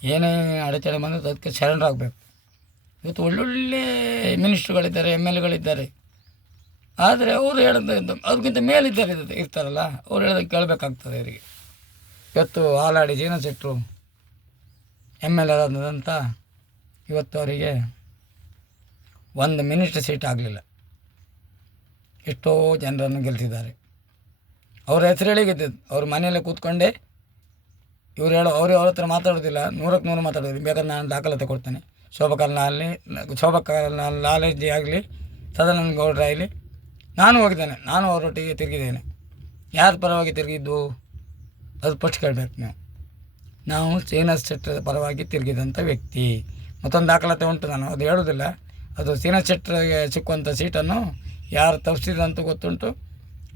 ಏನೇ ಅಡಚಣೆ ಬಂದರೆ ಅದಕ್ಕೆ ಶರಣರಾಗಬೇಕು. ಇವತ್ತು ಒಳ್ಳೊಳ್ಳೆ ಮಿನಿಸ್ಟ್ರುಗಳಿದ್ದಾರೆ, MLAಗಳಿದ್ದಾರೆ. ಆದರೆ ಅವರು ಹೇಳೋದು ಅದಕ್ಕಿಂತ ಮೇಲಿದ್ದಾರೆ ಇರ್ತಾರಲ್ಲ, ಅವ್ರು ಹೇಳೋದಕ್ಕೆ ಕೇಳಬೇಕಾಗ್ತದೆ ಅವರಿಗೆ. ಇವತ್ತು ಹಾಲಾಡಿ ಜೀವನ ಶೆಟ್ಟರು MLA ಆದಂಥ ಇವತ್ತು ಅವರಿಗೆ 1 ಮಿನಿಸ್ಟರ್ ಸೀಟ್ ಆಗಲಿಲ್ಲ. ಎಷ್ಟೋ ಜನರನ್ನು ಗೆಲ್ಲಿಸಿದ್ದಾರೆ. ಅವ್ರ ಹೆಸರು ಹೇಳಿ ಗೆದ್ದಿದ್ದು. ಅವ್ರ ಮನೆಯಲ್ಲೇ ಕೂತ್ಕೊಂಡೆ ಅವ್ರ ಹತ್ರ ಮಾತಾಡೋದಿಲ್ಲ, 100ಕ್ಕೆ 100 ಮಾತಾಡೋದು. ಬೇಕಾದ್ರೆ ನಾನು ದಾಖಲಾತಿ ಕೊಡ್ತೇನೆ. ಶೋಭಾ ಲಾಲೇಜಿ ಆಗಲಿ, ಸದಾನಂದ ಗೌಡ್ರ ಆಗಲಿ, ನಾನು ಹೋಗಿದ್ದೇನೆ, ನಾನು ಅವರೊಟ್ಟಿಗೆ ತಿರುಗಿದ್ದೇನೆ. ಯಾರ ಪರವಾಗಿ ತಿರುಗಿದ್ದು ಅದು ಫಸ್ಟ್ ಕೇಳಬೇಕು ನೀವು. ನಾವು ಶ್ರೀನಿವಾಸ್ ಶೆಟ್ಟರ ಪರವಾಗಿ ತಿರುಗಿದಂಥ ವ್ಯಕ್ತಿ. ಮತ್ತೊಂದು ದಾಖಲಾತಿ ಉಂಟು, ನಾನು ಅದು ಹೇಳೋದಿಲ್ಲ. ಅದು ಶ್ರೀನಿವಾಸ್ ಶೆಟ್ಟರಿಗೆ ಸಿಕ್ಕುವಂಥ ಸೀಟನ್ನು ಯಾರು ತಪ್ಪಿಸಿದಂತೂ ಗೊತ್ತುಂಟು,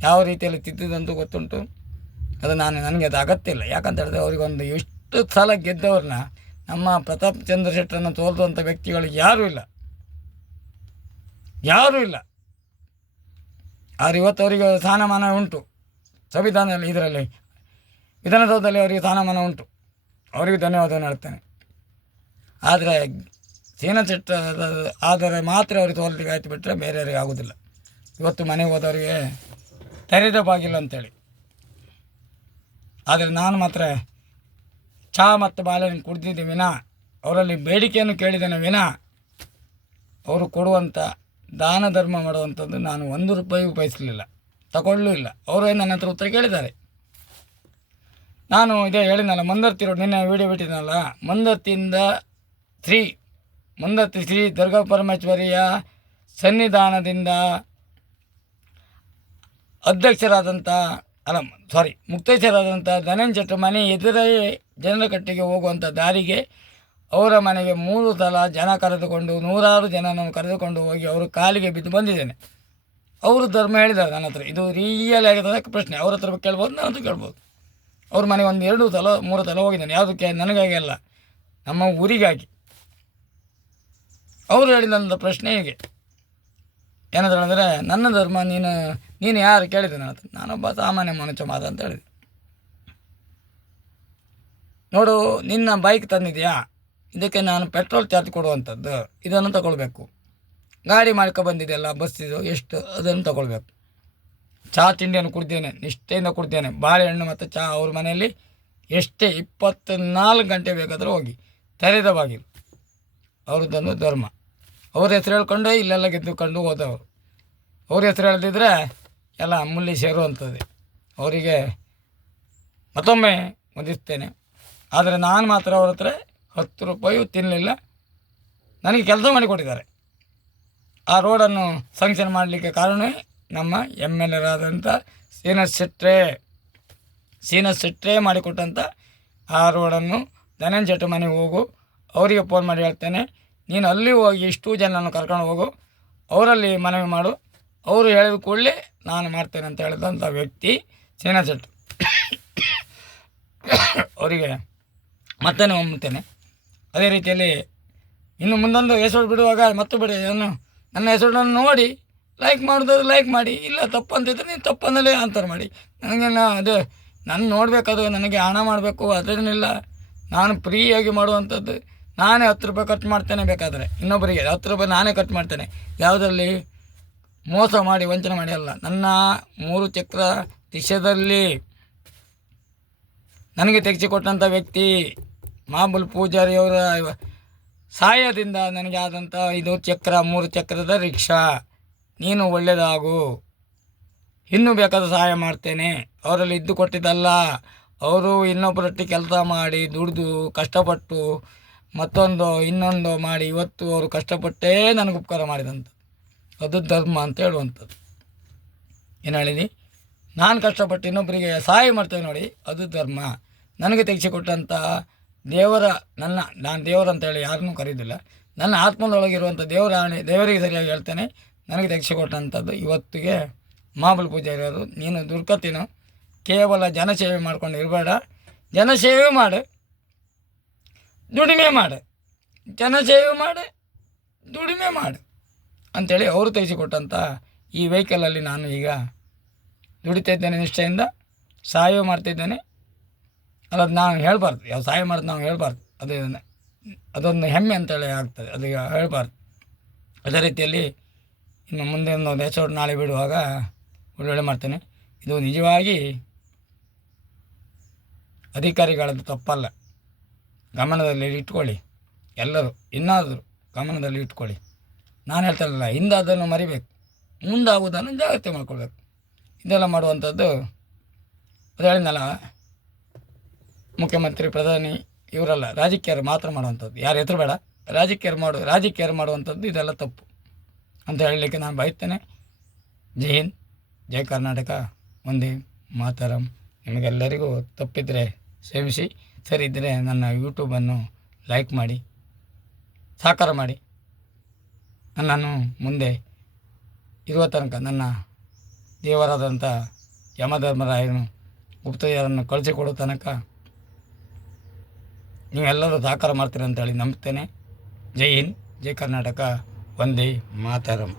ಯಾವ ರೀತಿಯಲ್ಲಿ ತಿದ್ದಿದಂತೂ ಗೊತ್ತುಂಟು. ಅದು ನನಗೆ ಅದು ಅಗತ್ಯ ಇಲ್ಲ. ಯಾಕಂತ ಹೇಳಿದ್ರೆ ಅವರಿಗೊಂದು ಎಷ್ಟು ಸಲ ಗೆದ್ದವ್ರನ್ನ, ನಮ್ಮ ಪ್ರತಾಪ್ ಚಂದ್ರ ಶೆಟ್ಟರನ್ನು ತೋರಿಸುವಂಥ ವ್ಯಕ್ತಿಗಳು ಯಾರೂ ಇಲ್ಲ. ಆದರೆ ಇವತ್ತು ಅವರಿಗೆ ಸ್ಥಾನಮಾನ ಉಂಟು. ಸಂವಿಧಾನದಲ್ಲಿ ಇದರಲ್ಲಿ ವಿಧಾನಸೌಧದಲ್ಲಿ ಅವರಿಗೆ ಸ್ಥಾನಮಾನ ಉಂಟು. ಅವರಿಗೆ ಧನ್ಯವಾದವನ್ನು ಹೇಳ್ತೇನೆ. ಆದರೆ ಶ್ರೀನಿವಾಸ್ ಶೆಟ್ಟರ್ ಆದರೆ ಮಾತ್ರ ಅವ್ರಿಗೆ ತೋರ್ಲಿಕ್ಕೆ ಆಯ್ತು, ಬಿಟ್ಟರೆ ಬೇರೆಯವರಿಗೆ ಆಗೋದಿಲ್ಲ. ಇವತ್ತು ಮನೆಗೆ ಹೋದವರಿಗೆ ತೆರೆದ ಬಾಗಿಲ್ಲ ಅಂತೇಳಿ. ಆದರೆ ನಾನು ಮಾತ್ರ ಚಹಾ ಮತ್ತು ಬಾಳೆಹಣ್ಣು ಕುಡ್ದಿದ್ದೆ ವಿನಾ, ಅವರಲ್ಲಿ ಬೇಡಿಕೆಯನ್ನು ಕೇಳಿದ್ದೇನೆ ವಿನಾ, ಅವರು ಕೊಡುವಂಥ ದಾನ ಧರ್ಮ ಮಾಡುವಂಥದ್ದು ನಾನು 1 ರೂಪಾಯಿ ಉಪಯೋಗಿಸಲಿಲ್ಲ, ತಗೊಳ್ಳೂ ಇಲ್ಲ. ಅವರೇ ನನ್ನ ಹತ್ರ ಉತ್ತರ ಕೇಳಿದ್ದಾರೆ. ನಾನು ಇದೇ ಹೇಳಿದ್ನಲ್ಲ, ಮಂದರ್ತಿ ರೋಡ್, ನಿನ್ನೆ ವೀಡಿಯೋ ಬಿಟ್ಟಿದ್ನಲ್ಲ, ಮಂದರ್ತಿ ಶ್ರೀ ದುರ್ಗಾ ಪರಮೇಶ್ವರಿಯ ಸನ್ನಿಧಾನದಿಂದ ಮುಕ್ತೇಶ್ವರಾದಂಥ ಧನಂಜಯ ಮನೆ ಎದುರೇ ಜನರ ಕಟ್ಟಿಗೆ ಹೋಗುವಂಥ ದಾರಿಗೆ ಅವರ ಮನೆಗೆ 3 ಸಲ ಜನ ಕರೆದುಕೊಂಡು, 100 ಜನರನ್ನು ಕರೆದುಕೊಂಡು ಹೋಗಿ ಅವರು ಕಾಲಿಗೆ ಬಿದ್ದು ಬಂದಿದ್ದೇನೆ. ಅವರು ಧರ್ಮ ಹೇಳಿದ್ದಾರೆ ನನ್ನ ಹತ್ರ. ಇದು ರಿಯಲ್ ಆಗಿರೋದ ಪ್ರಶ್ನೆ. ಅವ್ರ ಹತ್ರ ಕೇಳ್ಬೋದು, ನನ್ನ ಹತ್ರ ಕೇಳ್ಬೋದು. ಅವ್ರ ಮನೆಗೆ ಒಂದು 2 ಸಲ 3 ಸಲ ಹೋಗಿದ್ದಾನೆ. ಯಾವುದಕ್ಕೆ? ನನಗಾಗಿ ಅಲ್ಲ, ನಮ್ಮ ಊರಿಗಾಗಿ. ಅವರು ಹೇಳಿದಂಥ ಪ್ರಶ್ನೆ ಹೀಗೆ ಏನಂತ ಹೇಳಿದ್ರೆ, ನನ್ನ ಧರ್ಮ ನೀನು ಯಾರು ಕೇಳಿದೆ ನನ್ನ ಹತ್ರ? ನಾನೊಬ್ಬ ಸಾಮಾನ್ಯ ಮನುಷ್ಯ ಮಾತ ಅಂತ ಹೇಳಿದೆ. ನೋಡು, ನಿನ್ನ ಬೈಕ್ ತಂದಿದೆಯಾ, ಇದಕ್ಕೆ ನಾನು ಪೆಟ್ರೋಲ್ ಚಾರ್ಜ್ ಕೊಡುವಂಥದ್ದು, ಇದನ್ನು ತಗೊಳ್ಬೇಕು. ಗಾಡಿ ಮಾಡ್ಕೊ ಬಂದಿದೆಯಲ್ಲ, ಬಸ್ಸಿದು ಎಷ್ಟು, ಅದನ್ನು ತಗೊಳ್ಬೇಕು. ಚಹಾ ತಿಂಡಿಯನ್ನು ಕುಡ್ದೇನೆ, ನಿಷ್ಠೆಯಿಂದ ಕುಡ್ದೇನೆ. ಬಾಳೆಹಣ್ಣು ಮತ್ತು ಚಹಾ ಅವ್ರ ಮನೆಯಲ್ಲಿ ಎಷ್ಟೇ 24 ಗಂಟೆ ಬೇಕಾದರೂ ಹೋಗಿ, ತೆರೆದ ಬಾಗಿಲು. ಅವ್ರದ್ದೊಂದು ಧರ್ಮ. ಅವ್ರ ಹೆಸರು ಹೇಳ್ಕೊಂಡು ಇಲ್ಲೆಲ್ಲ ಗೆದ್ದುಕೊಂಡು ಹೋದವರು. ಅವ್ರ ಹೆಸರು ಹೇಳ್ದಿದ್ರೆ ಎಲ್ಲ ಮುಳ್ಳಿ ಸೇರುವಂಥದ್ದು. ಅವರಿಗೆ ಮತ್ತೊಮ್ಮೆ ಹೊಂದಿಸ್ತೇನೆ. ಆದರೆ ನಾನು ಮಾತ್ರ ಅವ್ರ ಹತ್ರ 10 ರೂಪಾಯು ತಿನ್ನಲಿಲ್ಲ. ನನಗೆ ಕೆಲಸ ಮಾಡಿಕೊಟ್ಟಿದ್ದಾರೆ. ಆ ರೋಡನ್ನು ಸ್ಯಾಂಕ್ಷನ್ ಮಾಡಲಿಕ್ಕೆ ಕಾರಣವೇ ನಮ್ಮ MLA ರಾದಂಥ ಶ್ರೀನಿವಾಸ್ ಶೆಟ್ರೇ ಮಾಡಿಕೊಟ್ಟಂಥ ಆ ರೋಡನ್ನು ಧನಂಜಯ ಶೆಟ್ಟಿ ಮನೆಗೆ ಹೋಗು, ಅವರಿಗೆ ಫೋನ್ ಮಾಡಿ ಹೇಳ್ತೇನೆ, ನೀನು ಅಲ್ಲಿ ಹೋಗಿ ಇಷ್ಟು ಜನನ್ನು ಕರ್ಕೊಂಡು ಹೋಗು, ಅವರಲ್ಲಿ ಮನವಿ ಮಾಡು, ಅವರು ಹೇಳಿದ ಕೂಡಲೇ ನಾನು ಮಾಡ್ತೇನೆ ಅಂತ ಹೇಳಿದಂಥ ವ್ಯಕ್ತಿ ಶ್ರೀನಿವಾಸ್ ಶೆಟ್ಟಿ. ಅವರಿಗೆ ಮತ್ತೆ ನಂಬುತ್ತೇನೆ. ಅದೇ ರೀತಿಯಲ್ಲಿ ಇನ್ನು ಮುಂದೊಂದು ಹೆಸರು ಬಿಡುವಾಗ ಮತ್ತು ಬಿಡಿ, ನನ್ನ ಹೆಸರನ್ನು ನೋಡಿ ಲೈಕ್ ಮಾಡೋದಾದ್ರೆ ಲೈಕ್ ಮಾಡಿ, ಇಲ್ಲ ತಪ್ಪು ಅಂತಿದ್ರೆ ನೀವು ತಪ್ಪಂದಲೇ ಆನ್ಸರ್ ಮಾಡಿ. ನನಗೆ ಅದು ನಾನು ನೋಡಬೇಕಾದ್ರೆ ನನಗೆ ಹಣ ಮಾಡಬೇಕು ಅದನ್ನೆಲ್ಲ ನಾನು ಫ್ರೀಯಾಗಿ ಮಾಡುವಂಥದ್ದು. ನಾನೇ 10 ರೂಪಾಯಿ ಖರ್ಚು ಮಾಡ್ತೇನೆ, ಬೇಕಾದರೆ ಇನ್ನೊಬ್ಬರಿಗೆ 10 ರೂಪಾಯಿ ನಾನೇ ಖರ್ಚು ಮಾಡ್ತೇನೆ. ಯಾವುದರಲ್ಲಿ ಮೋಸ ಮಾಡಿ ವಂಚನೆ ಮಾಡಿ ಅಲ್ಲ. ನನ್ನ 3 ಚಕ್ರ ದೇಶದಲ್ಲಿ ನನಗೆ ತೆಗೆಸಿಕೊಟ್ಟಂಥ ವ್ಯಕ್ತಿ ಮಾಬುಲ್ ಪೂಜಾರಿಯವರ ಸಹಾಯದಿಂದ ನನಗೆ ಆದಂಥ 3 ಚಕ್ರದ ರಿಕ್ಷಾ. ನೀನು ಒಳ್ಳೆಯದಾಗು, ಇನ್ನೂ ಬೇಕಾದ ಸಹಾಯ ಮಾಡ್ತೇನೆ. ಅವರಲ್ಲಿ ಇದ್ದು ಕೊಟ್ಟಿದ್ದಲ್ಲ, ಅವರು ಇನ್ನೊಬ್ಬರೊಟ್ಟಿಗೆ ಕೆಲಸ ಮಾಡಿ ದುಡಿದು ಕಷ್ಟಪಟ್ಟು ಇನ್ನೊಂದು ಮಾಡಿ ಇವತ್ತು ಅವರು ಕಷ್ಟಪಟ್ಟೇ ನನಗೆ ಉಪಕಾರ ಮಾಡಿದಂಥ ಅದು ಧರ್ಮ ಅಂತ ಹೇಳುವಂಥದ್ದು. ಏನು ಹೇಳಿದಿ? ನಾನು ಕಷ್ಟಪಟ್ಟು ಇನ್ನೊಬ್ಬರಿಗೆ ಸಹಾಯ ಮಾಡ್ತೇವೆ ನೋಡಿ, ಅದು ಧರ್ಮ. ನನಗೆ ತೆಗೆಸಿಕೊಟ್ಟಂಥ ನಾನು ದೇವರ ಅಂತೇಳಿ ಯಾರನ್ನೂ ಕರೀದಿಲ್ಲ. ನನ್ನ ಆತ್ಮದೊಳಗಿರುವಂಥ ದೇವರಿಗೆ ಸರಿಯಾಗಿ ಹೇಳ್ತೇನೆ. ನನಗೆ ತೆಗೆಸಿಕೊಟ್ಟಂಥದ್ದು ಇವತ್ತಿಗೆ ಮಾಬುಲ್ ಪೂಜಾರಿಯವರು. ನೀನು ದುರ್ಗತಿನು ಕೇವಲ ಜನಸೇವೆ ಮಾಡ್ಕೊಂಡು ಇರಬೇಡ, ಜನಸೇವೆ ಮಾಡು, ದುಡಿಮೆ ಮಾಡು, ಜನಸೇವೆ ಮಾಡು, ದುಡಿಮೆ ಮಾಡು ಅಂಥೇಳಿ ಅವರು ತೆಗೆಸಿಕೊಟ್ಟಂಥ ಈ ವೆಹಿಕಲಲ್ಲಿ ನಾನು ಈಗ ದುಡಿತಾ ಇದ್ದೇನೆ. ನಿಷ್ಠೆಯಿಂದ ಸಹಾಯ ಮಾಡ್ತಿದ್ದೇನೆ. ಅದು ನಾವು ಹೇಳಬಾರ್ದು, ಯಾವ ಸಹಾಯ ಮಾಡೋದು ನಾವು ಹೇಳಬಾರ್ದು. ಅದೊಂದು ಹೆಮ್ಮೆ ಅಂತೇಳಿ ಆಗ್ತದೆ, ಅದು ಹೇಳಬಾರ್ದು. ಅದೇ ರೀತಿಯಲ್ಲಿ ಇನ್ನು ಮುಂದೆ ಒಂದು ಹೆಸರು ನಾಳೆ ಬಿಡುವಾಗ ಒಳ್ಳೊಳ್ಳೆ ಮಾಡ್ತೇನೆ. ಇದು ನಿಜವಾಗಿ ಅಧಿಕಾರಿಗಳದ್ದು ತಪ್ಪಲ್ಲ, ಗಮನದಲ್ಲಿ ಇಟ್ಕೊಳ್ಳಿ. ಎಲ್ಲರೂ ಇನ್ನಾದರೂ ಗಮನದಲ್ಲಿ ಇಟ್ಕೊಳ್ಳಿ. ನಾನು ಹೇಳ್ತಾರಲ್ಲ, ಹಿಂದಾದನ್ನು ಮರಿಬೇಕು, ಮುಂದಾಗುವುದನ್ನು ಜಾಗ್ರತೆ ಮಾಡ್ಕೊಳ್ಬೇಕು. ಇದೆಲ್ಲ ಮಾಡುವಂಥದ್ದು ಅದು ಹೇಳಿದ್ನಲ್ಲ, ಮುಖ್ಯಮಂತ್ರಿ ಪ್ರಧಾನಿ ಇವರೆಲ್ಲ ರಾಜಕೀಯ ಮಾತ್ರ ಮಾಡುವಂಥದ್ದು. ಯಾರು ಹೆಸರು ಬೇಡ, ರಾಜಕೀಯ ಮಾಡುವಂಥದ್ದು ಇದೆಲ್ಲ ತಪ್ಪು ಅಂತ ಹೇಳಲಿಕ್ಕೆ ನಾನು ಬಯಸ್ತೇನೆ. ಜೈ ಹಿಂದ್, ಜೈ ಕರ್ನಾಟಕ, ಒಂದೇ ಮಾತರಂ. ನಿಮಗೆಲ್ಲರಿಗೂ ತಪ್ಪಿದರೆ ಕ್ಷಮಿಸಿ, ಸರಿ ಇದ್ದರೆ ನನ್ನ ಯೂಟ್ಯೂಬನ್ನು ಲೈಕ್ ಮಾಡಿ, ಸಹಕಾರ ಮಾಡಿ. ನನ್ನನ್ನು ಮುಂದೆ ಇರುವ ತನಕ ನನ್ನ ದೇವರಾದಂಥ ಯಮಧರ್ಮರಾಯನು ಗುಪ್ತಚರನ್ನು ಕಳಿಸಿಕೊಡೋ ತನಕ ನೀವೆಲ್ಲರೂ ಸಹಕಾರ ಮಾಡ್ತೀರಿ ಅಂತೇಳಿ ನಂಬ್ತೇನೆ. ಜೈ ಹಿಂದ್, ಜೈ ಕರ್ನಾಟಕ, ಒಂದೇ ಮಾತರಂ.